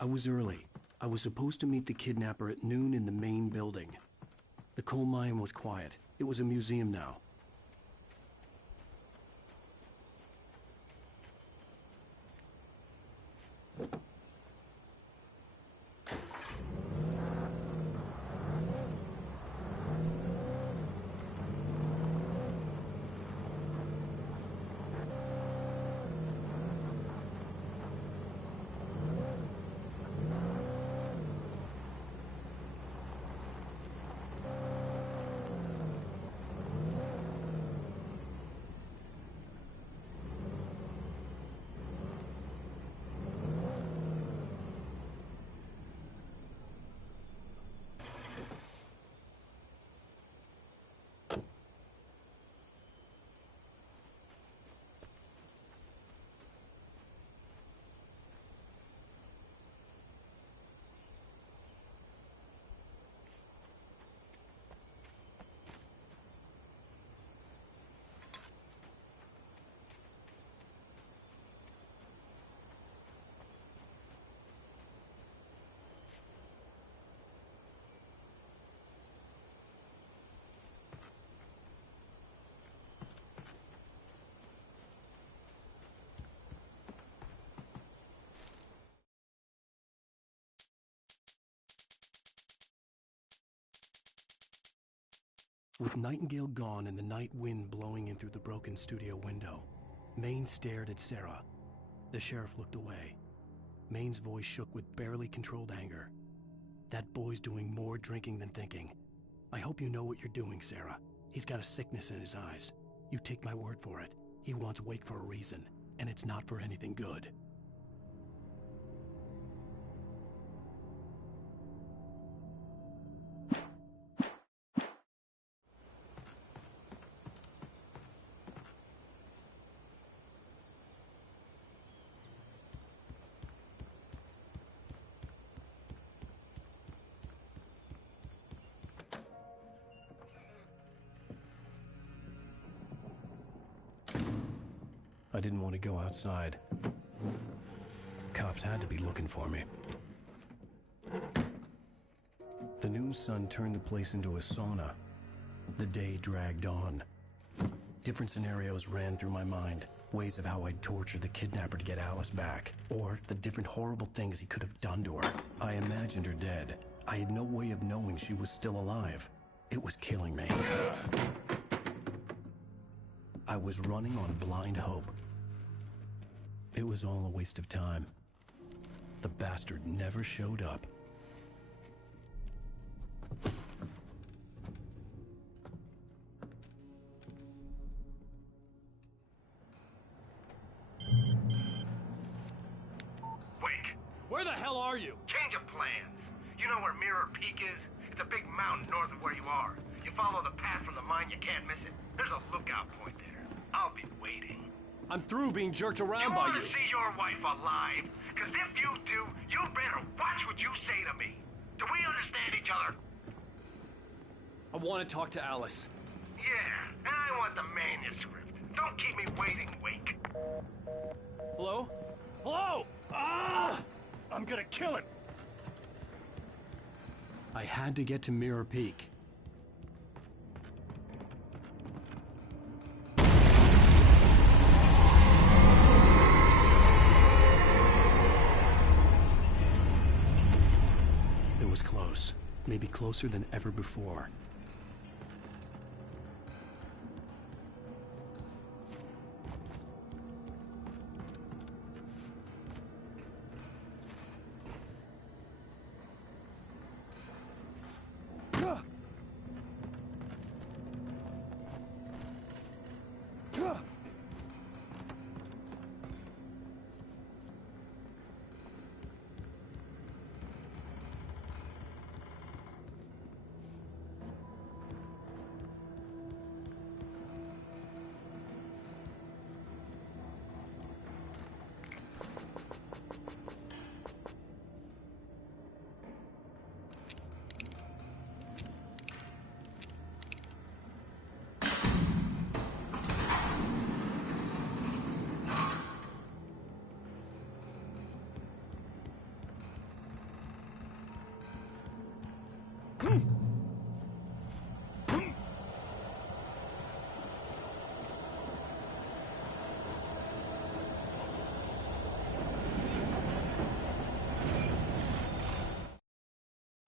I was early. I was supposed to meet the kidnapper at noon in the main building. The coal mine was quiet. It was a museum now. With Nightingale gone and the night wind blowing in through the broken studio window, Maine stared at Sarah. The sheriff looked away. Maine's voice shook with barely controlled anger. That boy's doing more drinking than thinking. I hope you know what you're doing, Sarah. He's got a sickness in his eyes. You take my word for it. He wants Wake for a reason, and it's not for anything good. I didn't want to go outside. Cops had to be looking for me. The noon sun turned the place into a sauna. The day dragged on. Different scenarios ran through my mind. Ways of how I'd torture the kidnapper to get Alice back. Or the different horrible things he could have done to her. I imagined her dead. I had no way of knowing she was still alive. It was killing me. I was running on blind hope. It was all a waste of time. The bastard never showed up. Wake! Where the hell are you? Change of plans. You know where Mirror Peak is? It's a big mountain north of where you are. You follow the path from the mine, you can't miss it. There's a lookout point there. I'll be waiting. I'm through being jerked around by You you. want to see your wife alive? Because if you do, you better watch what you say to me. Do we understand each other? I want to talk to Alice. Yeah, and I want the manuscript. Don't keep me waiting, Wake. Hello? Hello! Ah! I'm gonna kill him! I had to get to Mirror Peak. It was close. Maybe closer than ever before.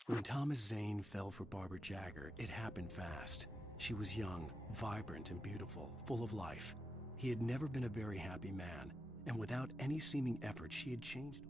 When Thomas Zane fell for Barbara Jagger, it happened fast. She was young, vibrant, and beautiful, full of life. He had never been a very happy man, and without any seeming effort, she had changed.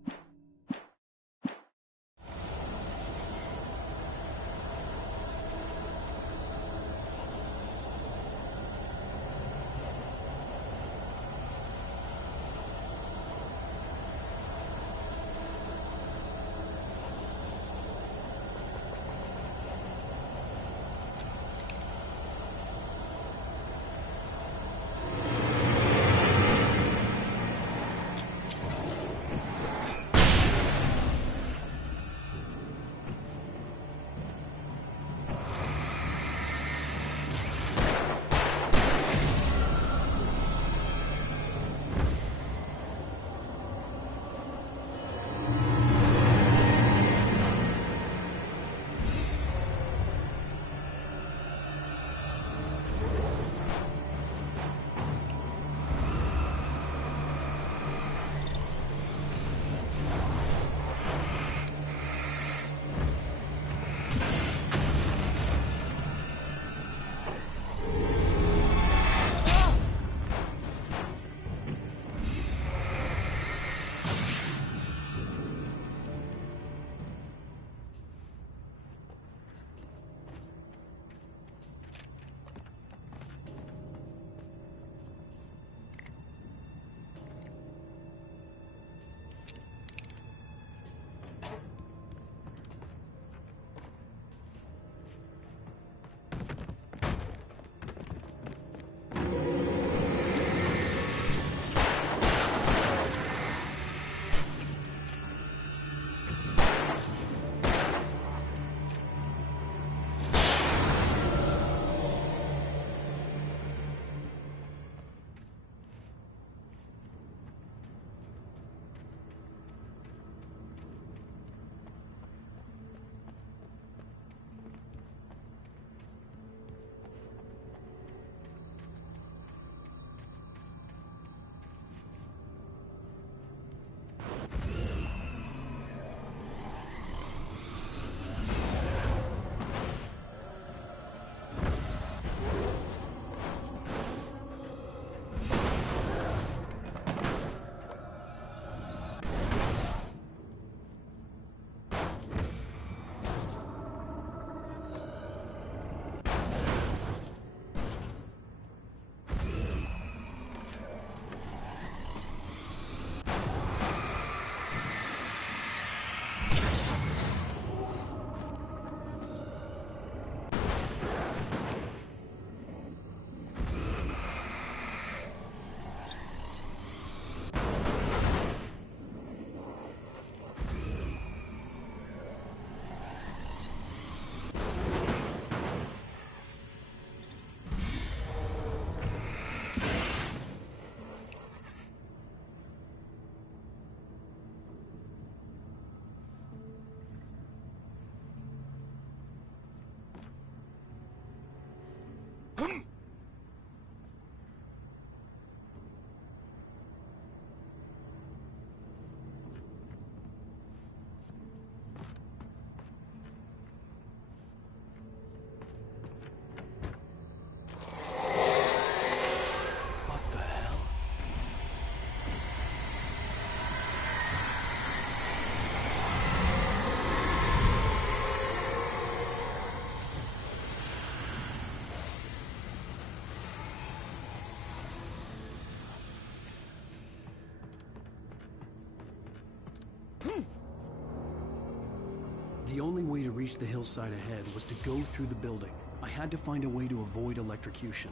The only way to reach the hillside ahead was to go through the building. I had to find a way to avoid electrocution.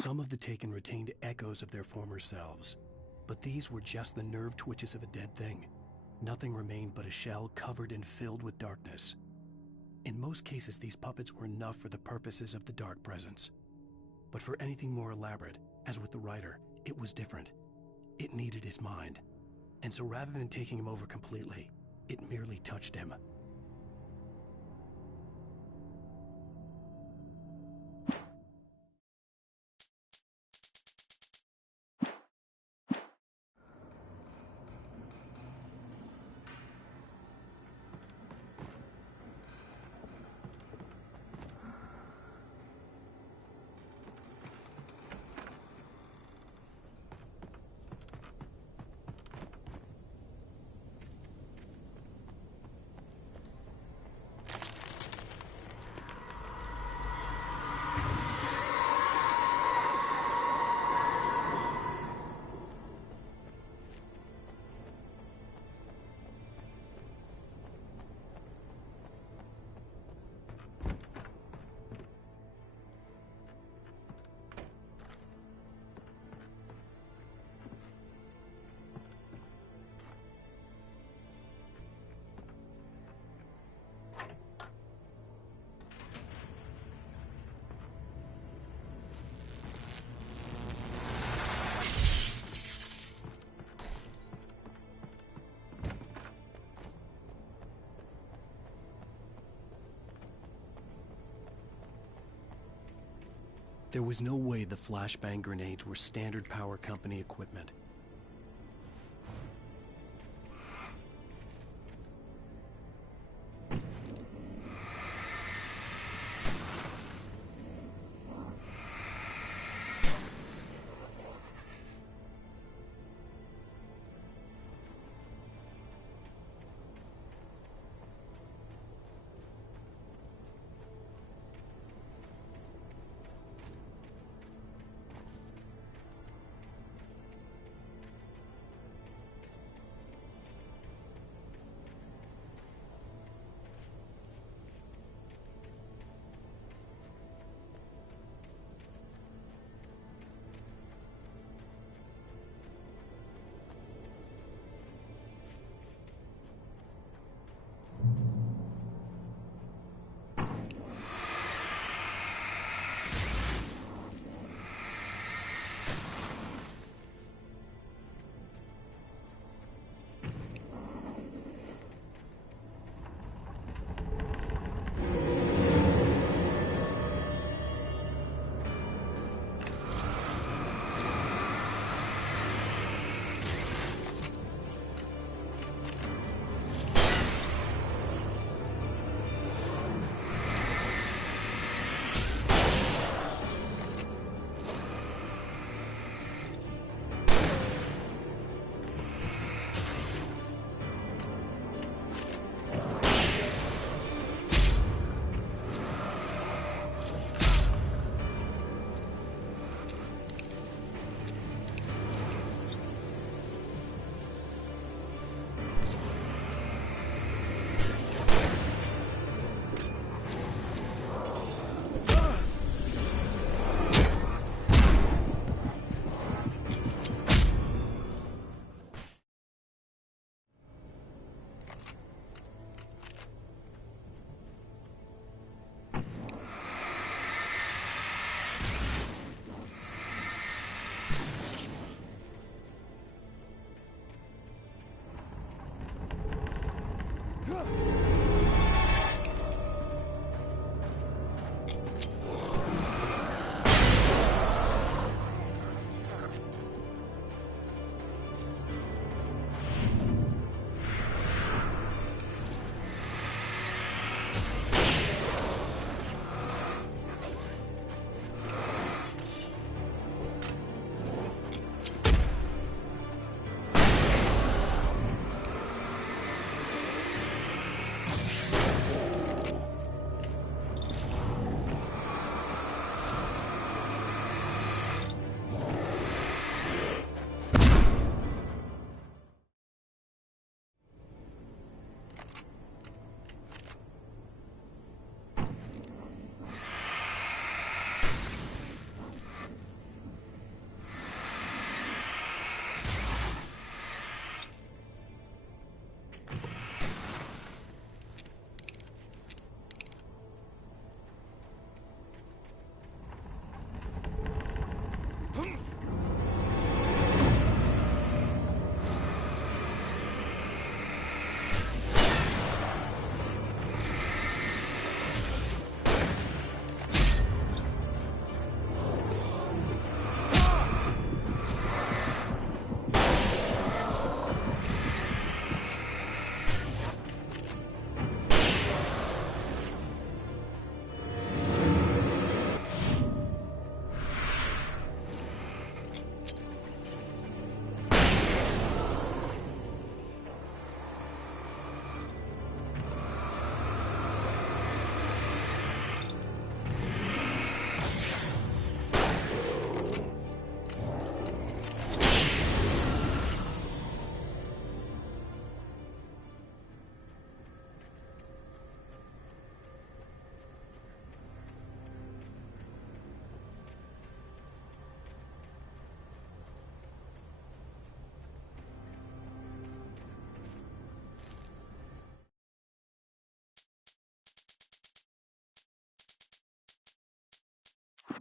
Some of the Taken retained echoes of their former selves, but these were just the nerve twitches of a dead thing. Nothing remained but a shell covered and filled with darkness. In most cases, these puppets were enough for the purposes of the Dark Presence. But for anything more elaborate, as with the writer, it was different. It needed his mind. And so rather than taking him over completely, it merely touched him. There was no way the flashbang grenades were standard power company equipment.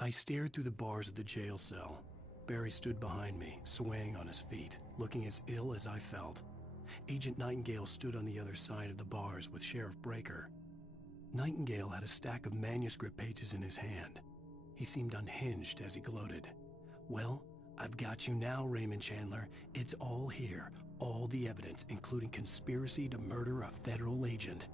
I stared through the bars of the jail cell. Barry stood behind me, swaying on his feet, looking as ill as I felt. Agent Nightingale stood on the other side of the bars with Sheriff Breaker. Nightingale had a stack of manuscript pages in his hand. He seemed unhinged as he gloated. Well, I've got you now, Raymond Chandler. It's all here. All the evidence, including conspiracy to murder a federal agent.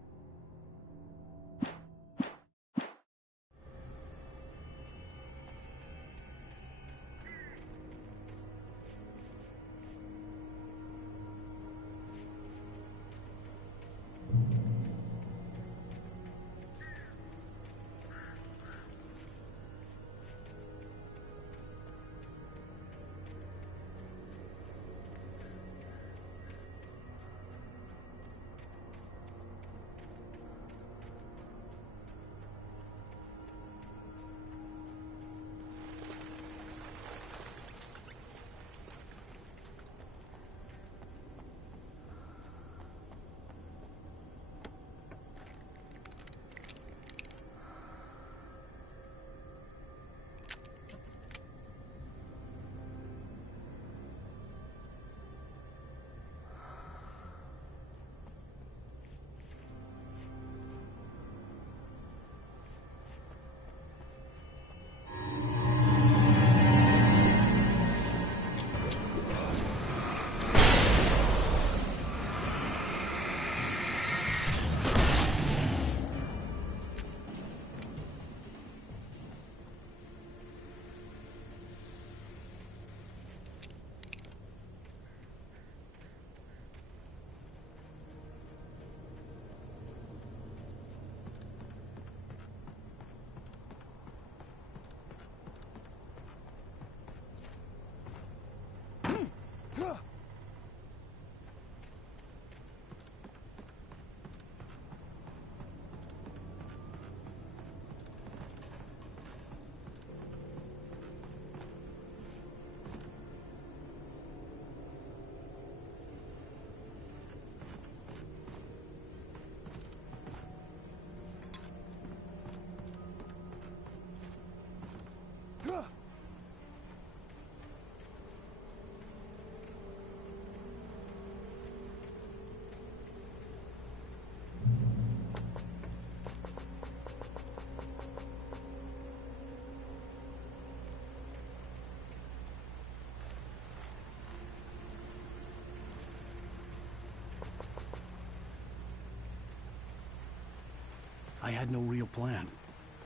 I had no real plan.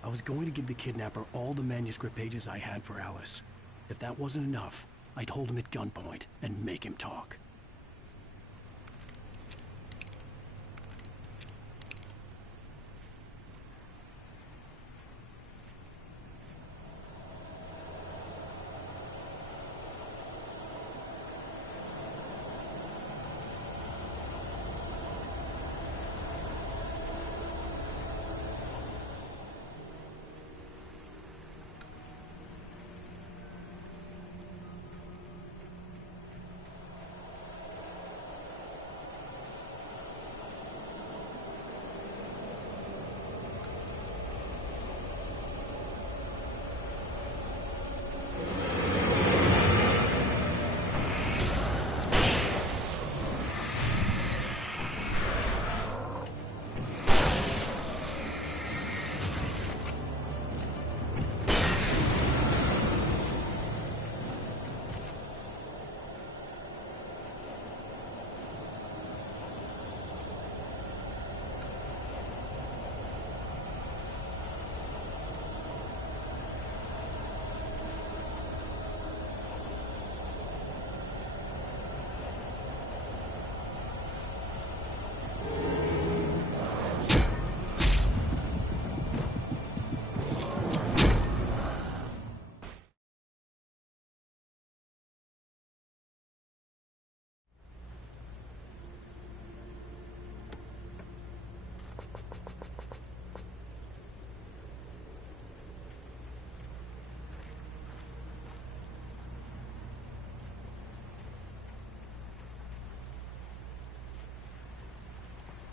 I was going to give the kidnapper all the manuscript pages I had for Alice. If that wasn't enough, I'd hold him at gunpoint and make him talk.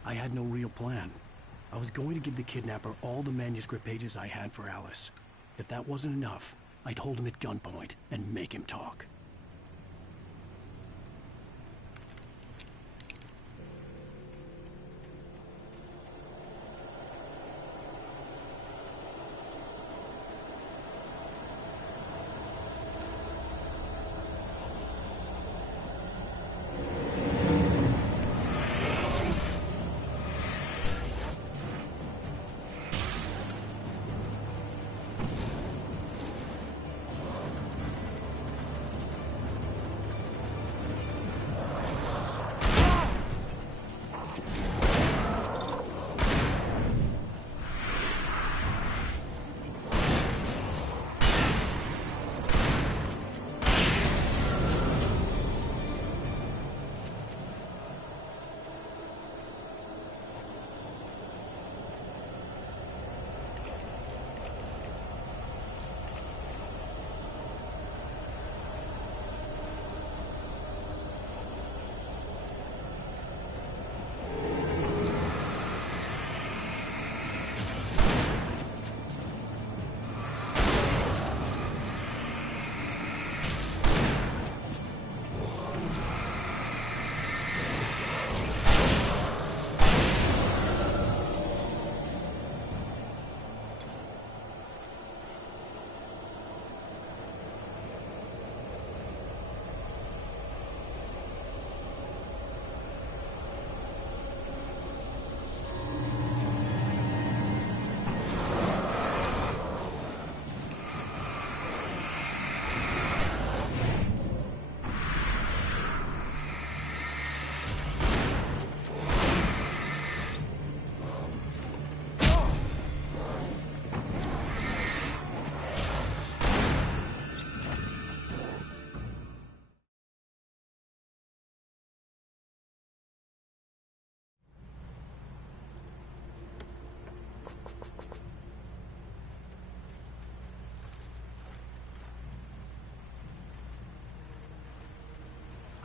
I had no real plan. I was going to give the kidnapper all the manuscript pages I had for Alice. If that wasn't enough, I'd hold him at gunpoint and make him talk.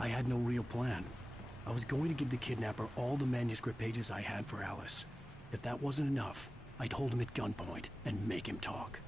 I had no real plan. I was going to give the kidnapper all the manuscript pages I had for Alice. If that wasn't enough, I'd hold him at gunpoint and make him talk.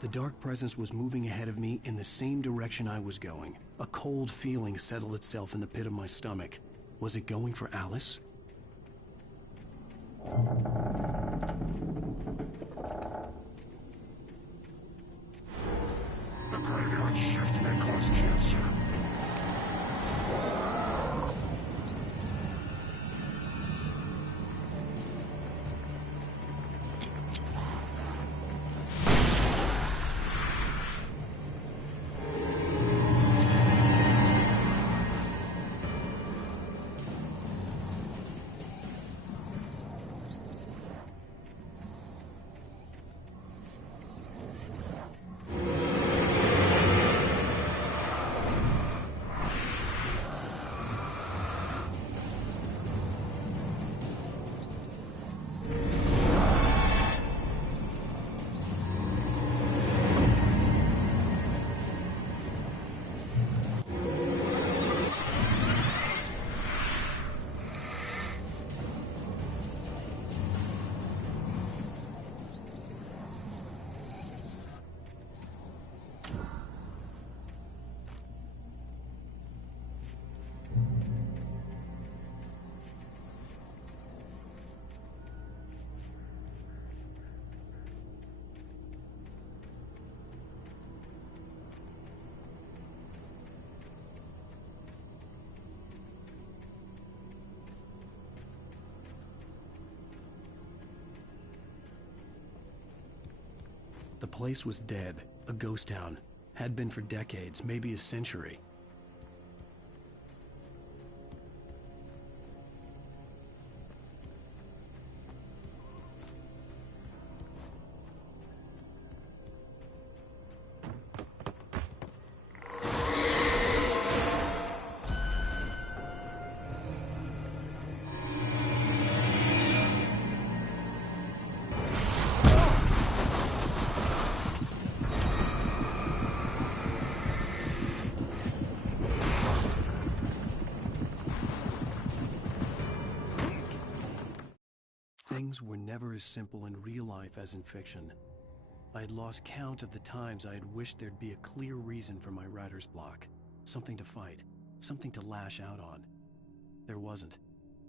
The dark presence was moving ahead of me in the same direction I was going. A cold feeling settled itself in the pit of my stomach. Was it going for Alice? The graveyard shift may cause cancer. The place was dead, a ghost town. Had been for decades, maybe a century. Things were never as simple in real life as in fiction. I had lost count of the times I had wished there'd be a clear reason for my writer's block. Something to fight, something to lash out on. There wasn't.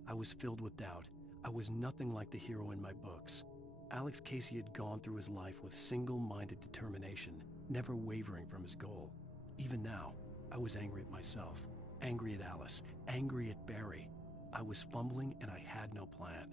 I was filled with doubt. I was nothing like the hero in my books. Alex Casey had gone through his life with single-minded determination, never wavering from his goal. Even now, I was angry at myself, angry at Alice, angry at Barry. I was fumbling and I had no plan.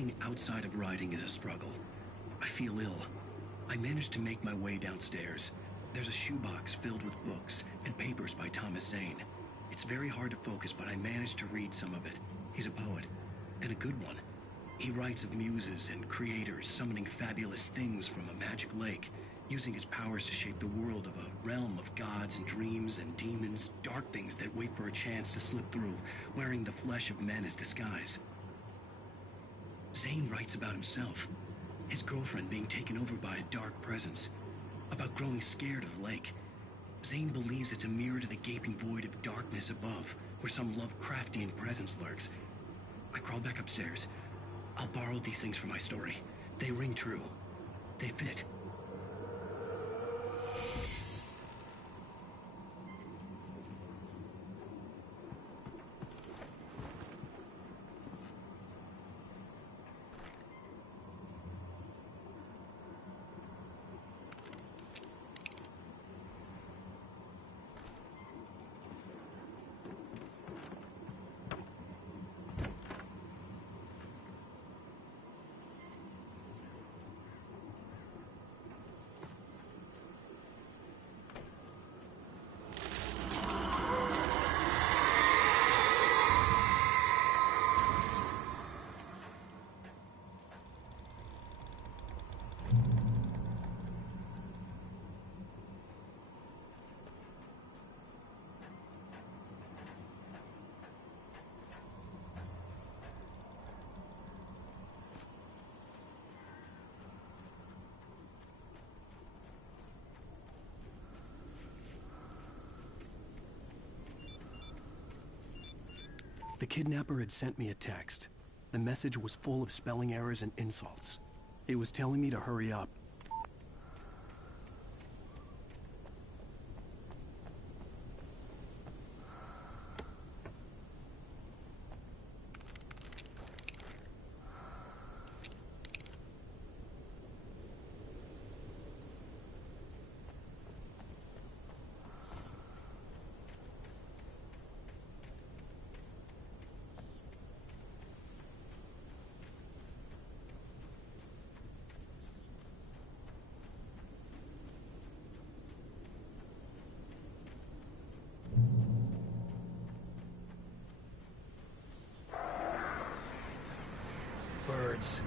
Anything outside of writing is a struggle. I feel ill. I managed to make my way downstairs. There's a shoebox filled with books and papers by Thomas Zane. It's very hard to focus, but I managed to read some of it. He's a poet, and a good one. He writes of muses and creators summoning fabulous things from a magic lake, using his powers to shape the world of a realm of gods and dreams and demons, dark things that wait for a chance to slip through, wearing the flesh of men as disguise. Zane writes about himself, his girlfriend being taken over by a dark presence, about growing scared of the lake. Zane believes it's a mirror to the gaping void of darkness above, where some Lovecraftian presence lurks. I crawled back upstairs. I'll borrow these things for my story. They ring true. They fit. The kidnapper had sent me a text. The message was full of spelling errors and insults. It was telling me to hurry up. Birds.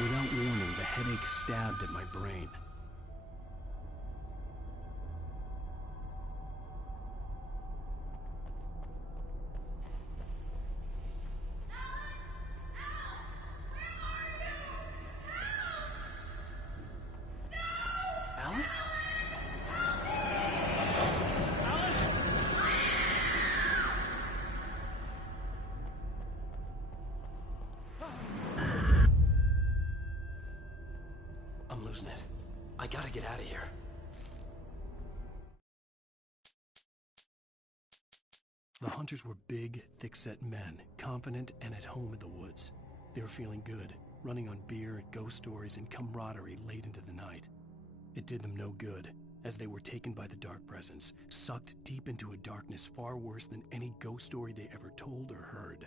Without warning, the headache stabbed at my brain. gotta get out of here. The hunters were big, thick-set men, confident and at home in the woods. They were feeling good, running on beer, ghost stories, and camaraderie late into the night. It did them no good, as they were taken by the dark presence, sucked deep into a darkness far worse than any ghost story they ever told or heard.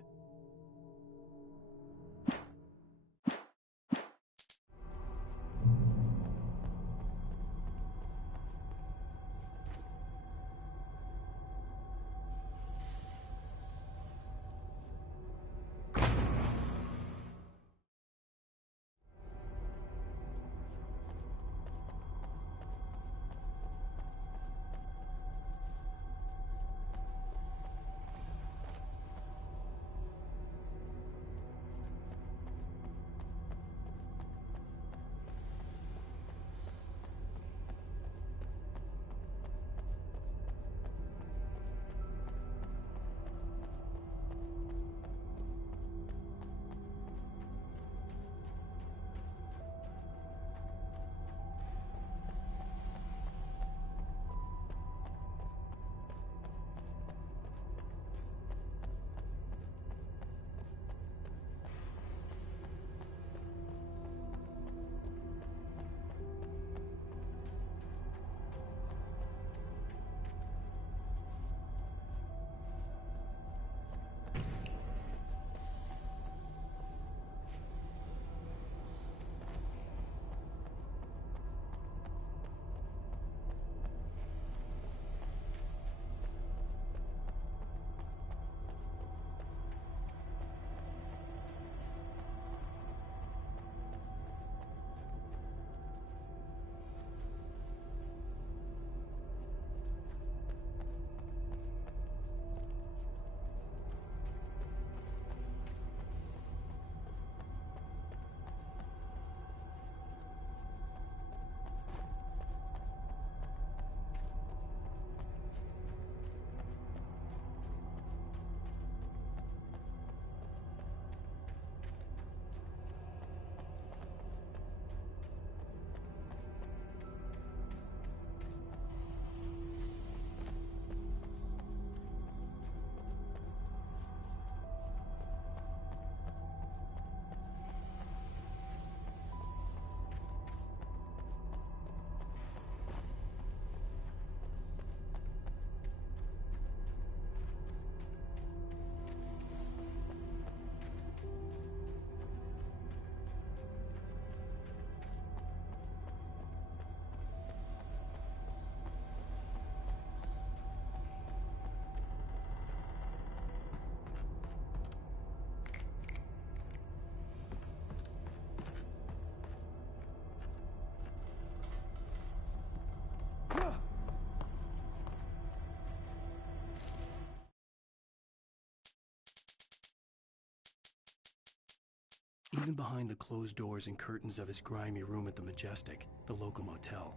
Even behind the closed doors and curtains of his grimy room at the Majestic, the local motel,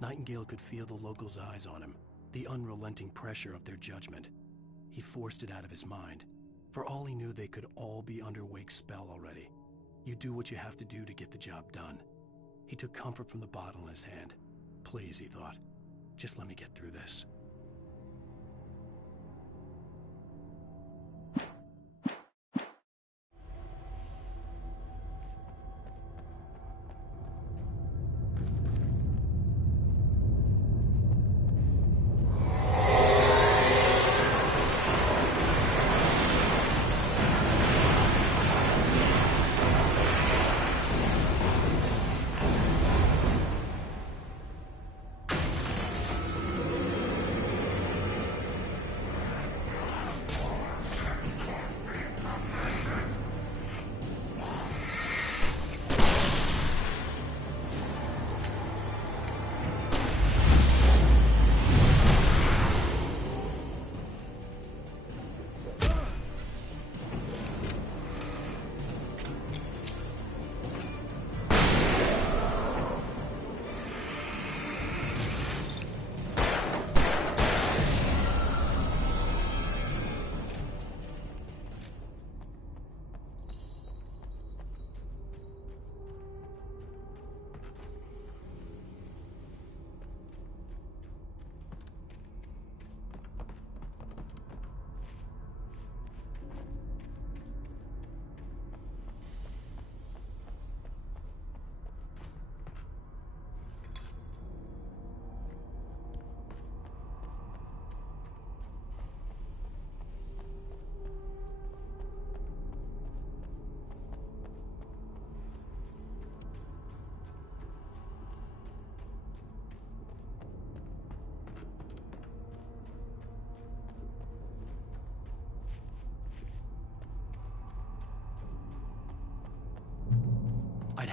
Nightingale could feel the locals' eyes on him, the unrelenting pressure of their judgment. He forced it out of his mind. For all he knew, they could all be under Wake's spell already. You do what you have to do to get the job done. He took comfort from the bottle in his hand. Please, he thought, just let me get through this.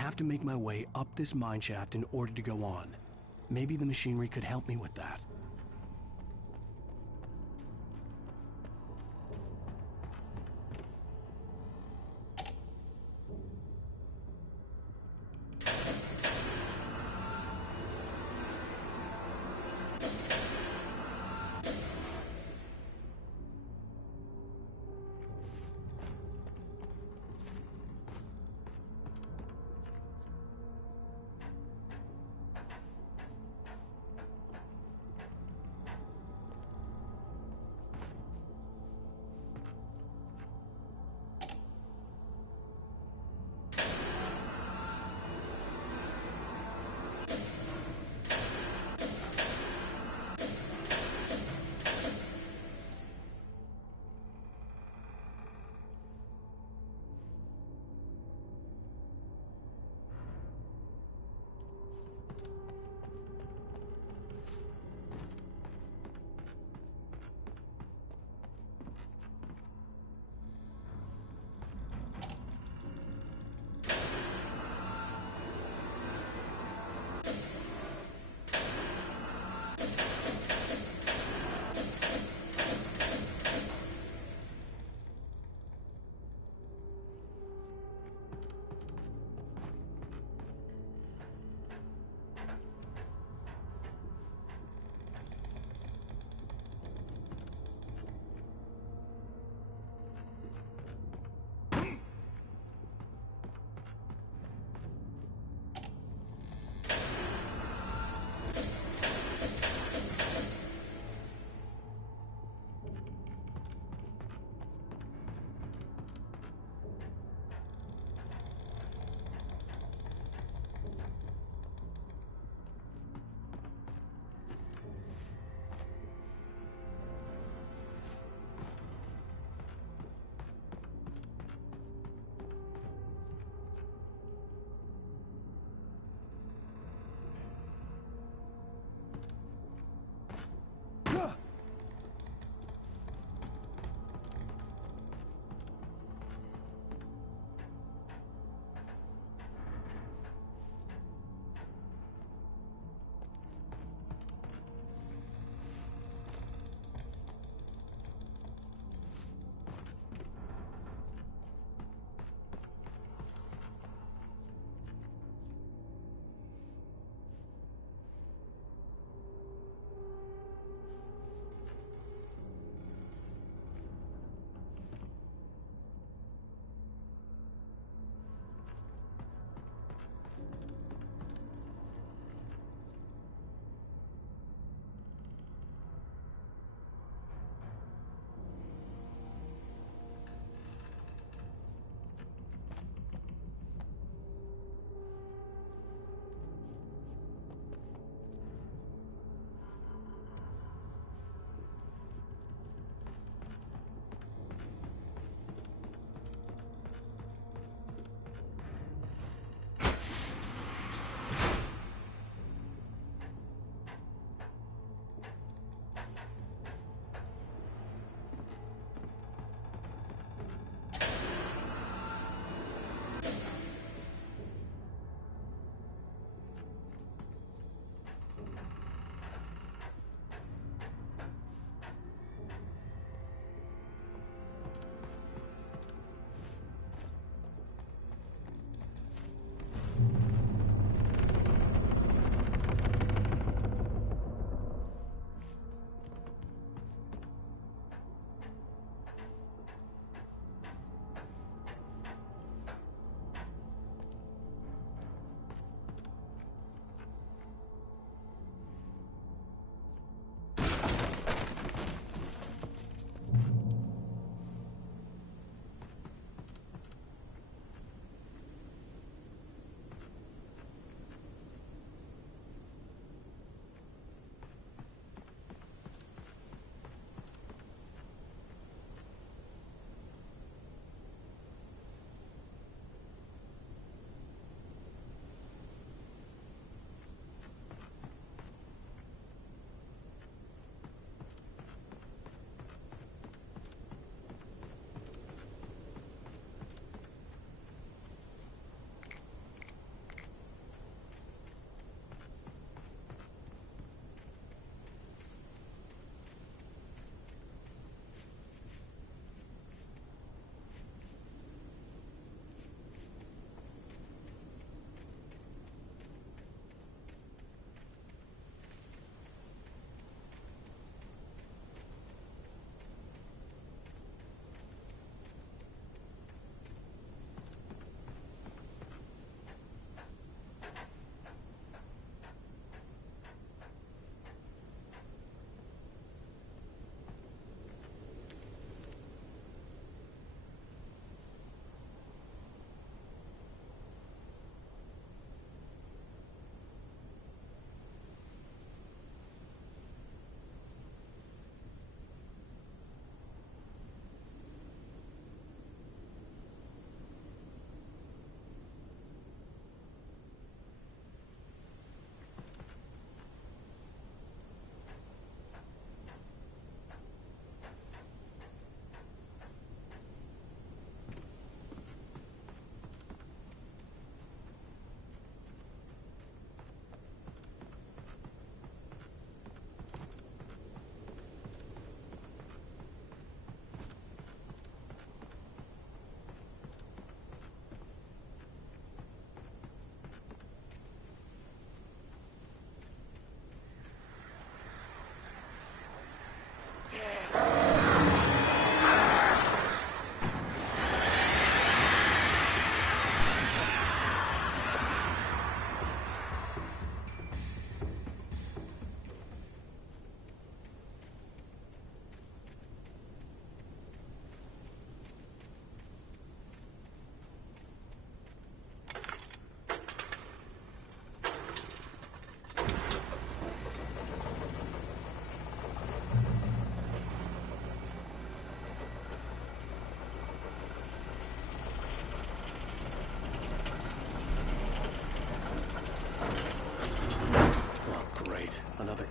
have to make my way up this mine shaft in order to go on. Maybe the machinery could help me with that.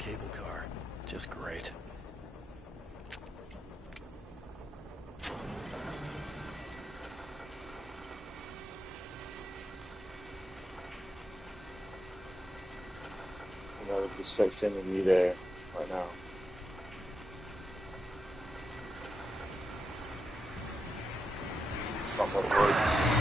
cable car. Just great. You know, just start sending me there right now. Not what works.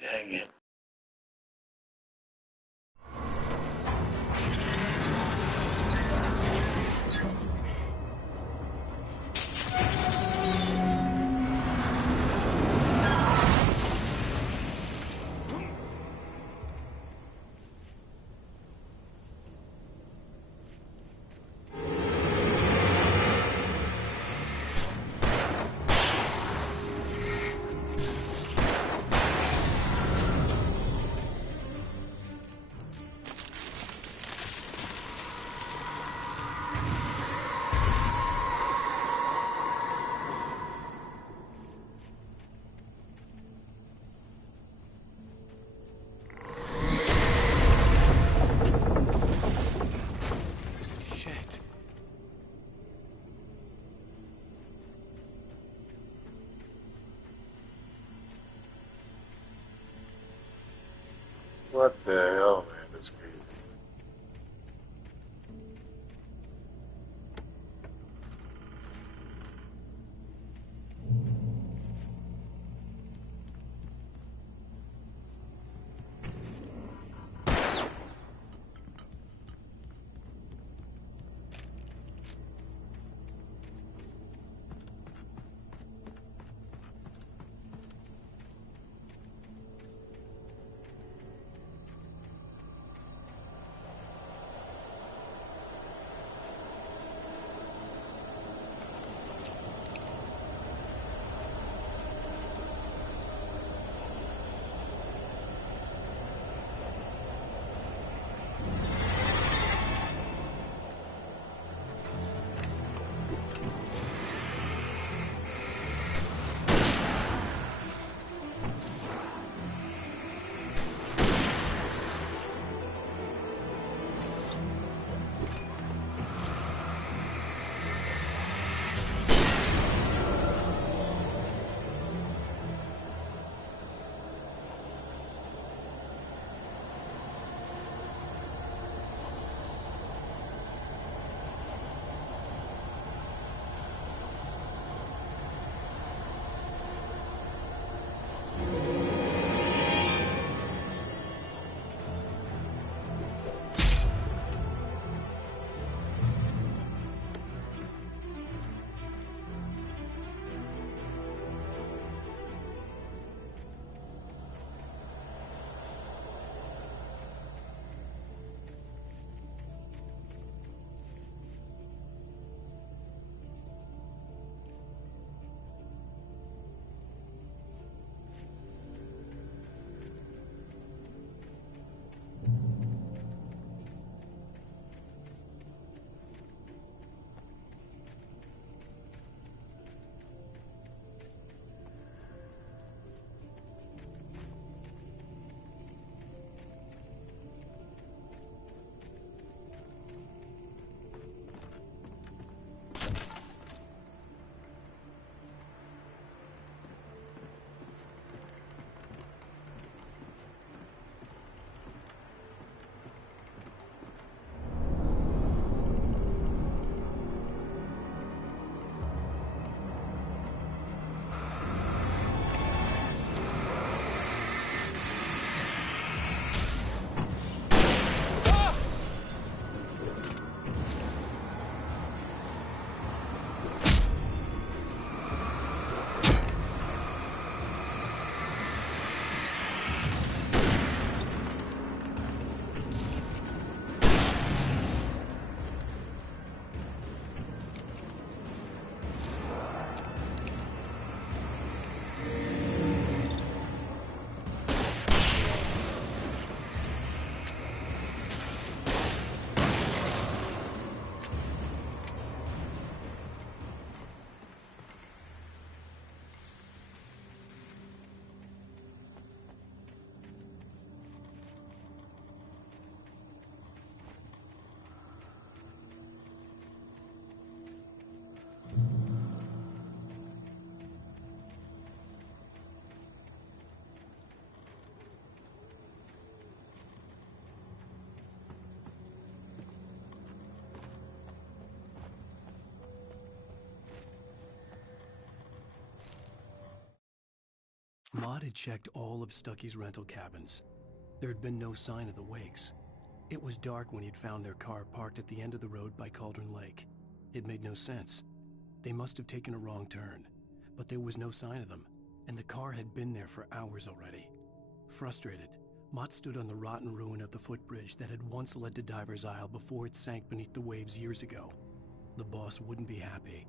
Dang it. What the hell, man? That's crazy. had checked all of Stucky's rental cabins. There had been no sign of the Wakes. It was dark when he'd found their car parked at the end of the road by Cauldron Lake. It made no sense. They must have taken a wrong turn, but there was no sign of them, and the car had been there for hours already. Frustrated, Mott stood on the rotten ruin of the footbridge that had once led to Diver's Isle before it sank beneath the waves years ago. The boss wouldn't be happy.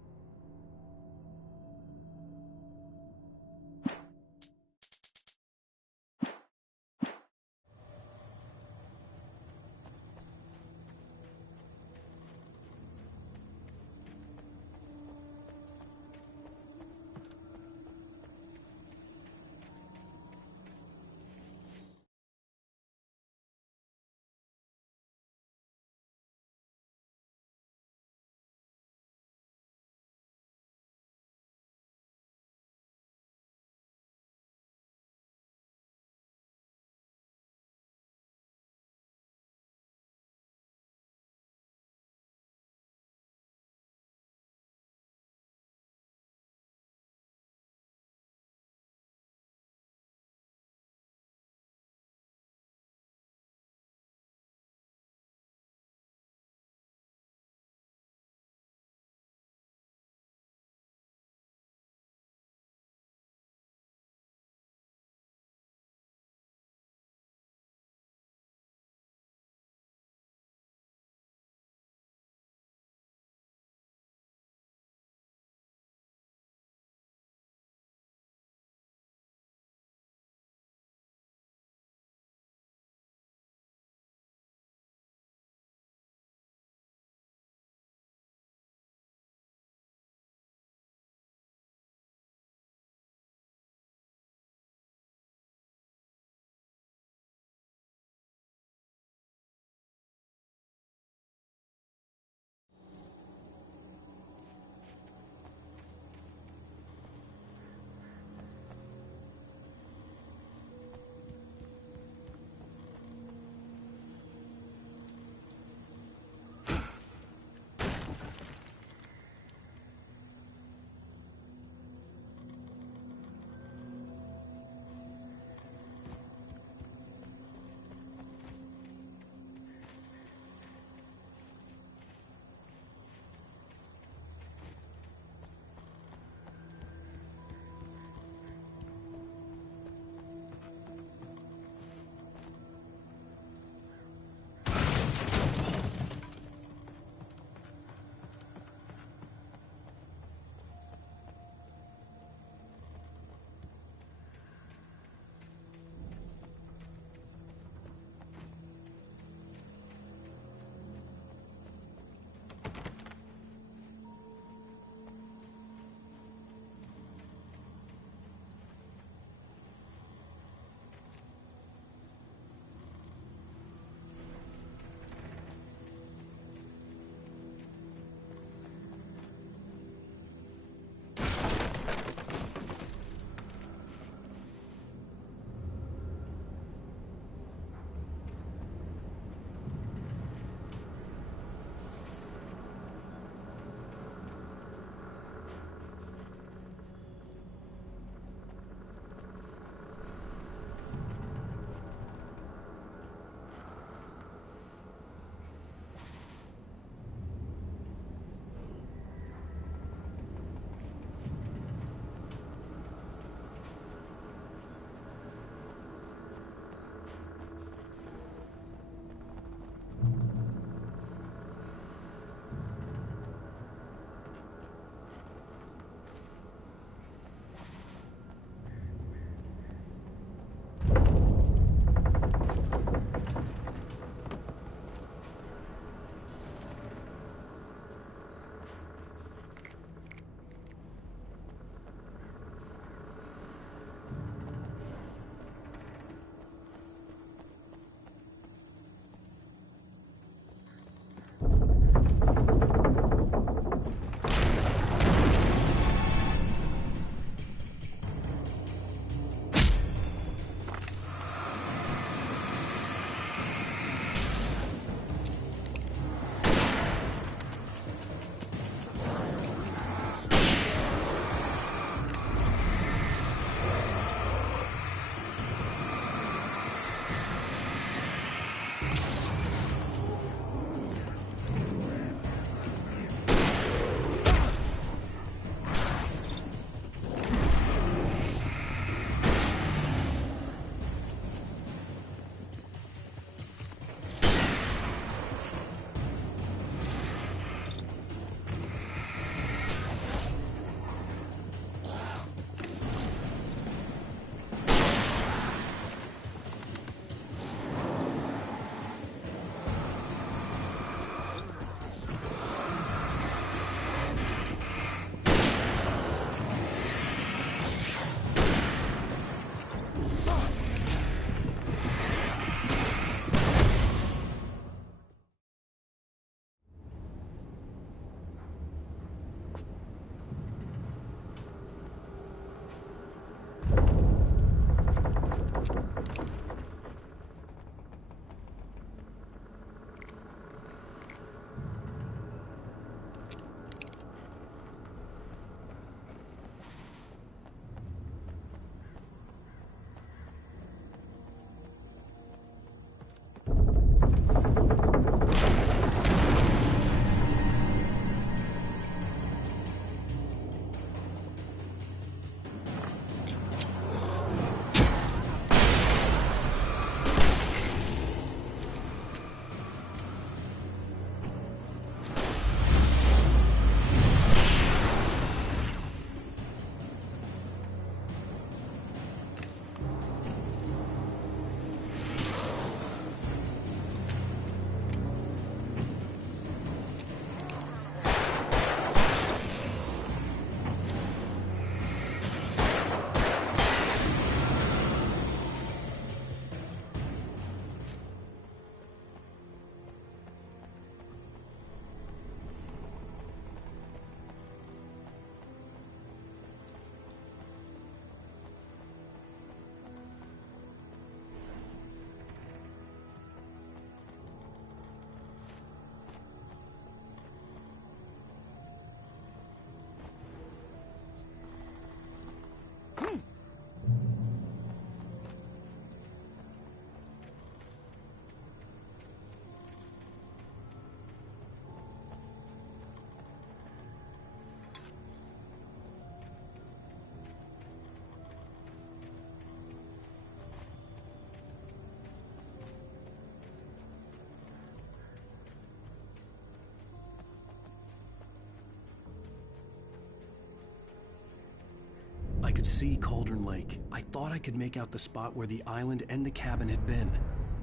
could see Cauldron Lake. I thought I could make out the spot where the island and the cabin had been.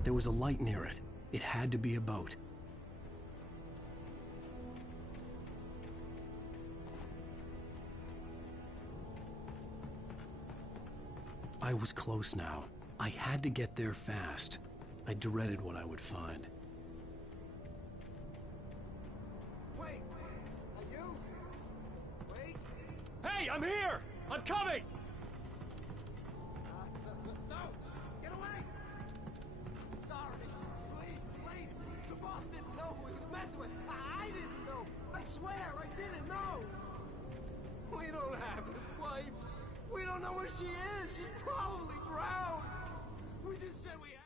There was a light near it. It had to be a boat. I was close now. I had to get there fast. I dreaded what I would find. Wait! Are you? Wait! Hey, I'm here! I'm coming! No! Get away! Sorry. Please. The boss didn't know who he was messing with. I didn't know. I swear, I didn't know. We don't have his wife. We don't know where she is. She's probably drowned. We just said we had...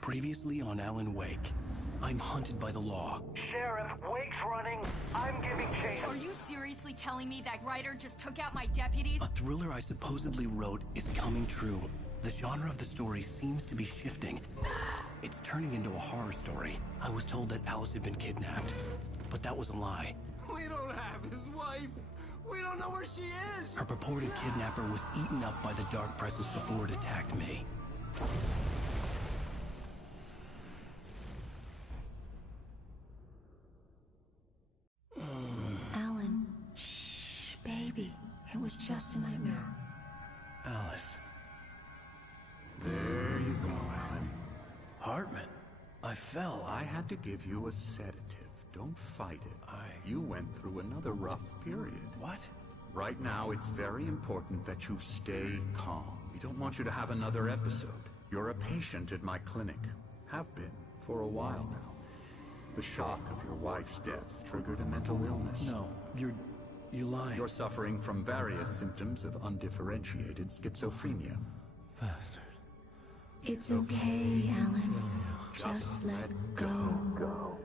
Previously on Alan Wake, I'm hunted by the law. Sheriff, Wake's running. I'm giving chase. Are you seriously telling me that writer just took out my deputies? A thriller I supposedly wrote is coming true. The genre of the story seems to be shifting. It's turning into a horror story. I was told that Alice had been kidnapped, but that was a lie. We don't have his wife. We don't know where she is. Her purported kidnapper was eaten up by the dark presence before it attacked me. Alan, shh, baby. It was just a nightmare. Alice. There you go, Alan. Hartman. I fell. I had to give you a sedative. Don't fight it. You went through another rough period. What? Right now, it's very important that you stay calm. We don't want you to have another episode. You're a patient at my clinic. Have been for a while now. The shock of your wife's death triggered a mental illness. No, you lie. You're suffering from various symptoms of undifferentiated schizophrenia. Bastard. It's okay, Alan. Just let go.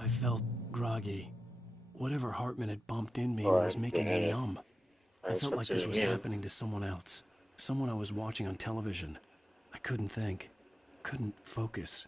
I felt groggy. Whatever Hartman had bumped in me was making me numb. I felt like this was happening to someone else. Someone I was watching on television. I couldn't think. Couldn't focus.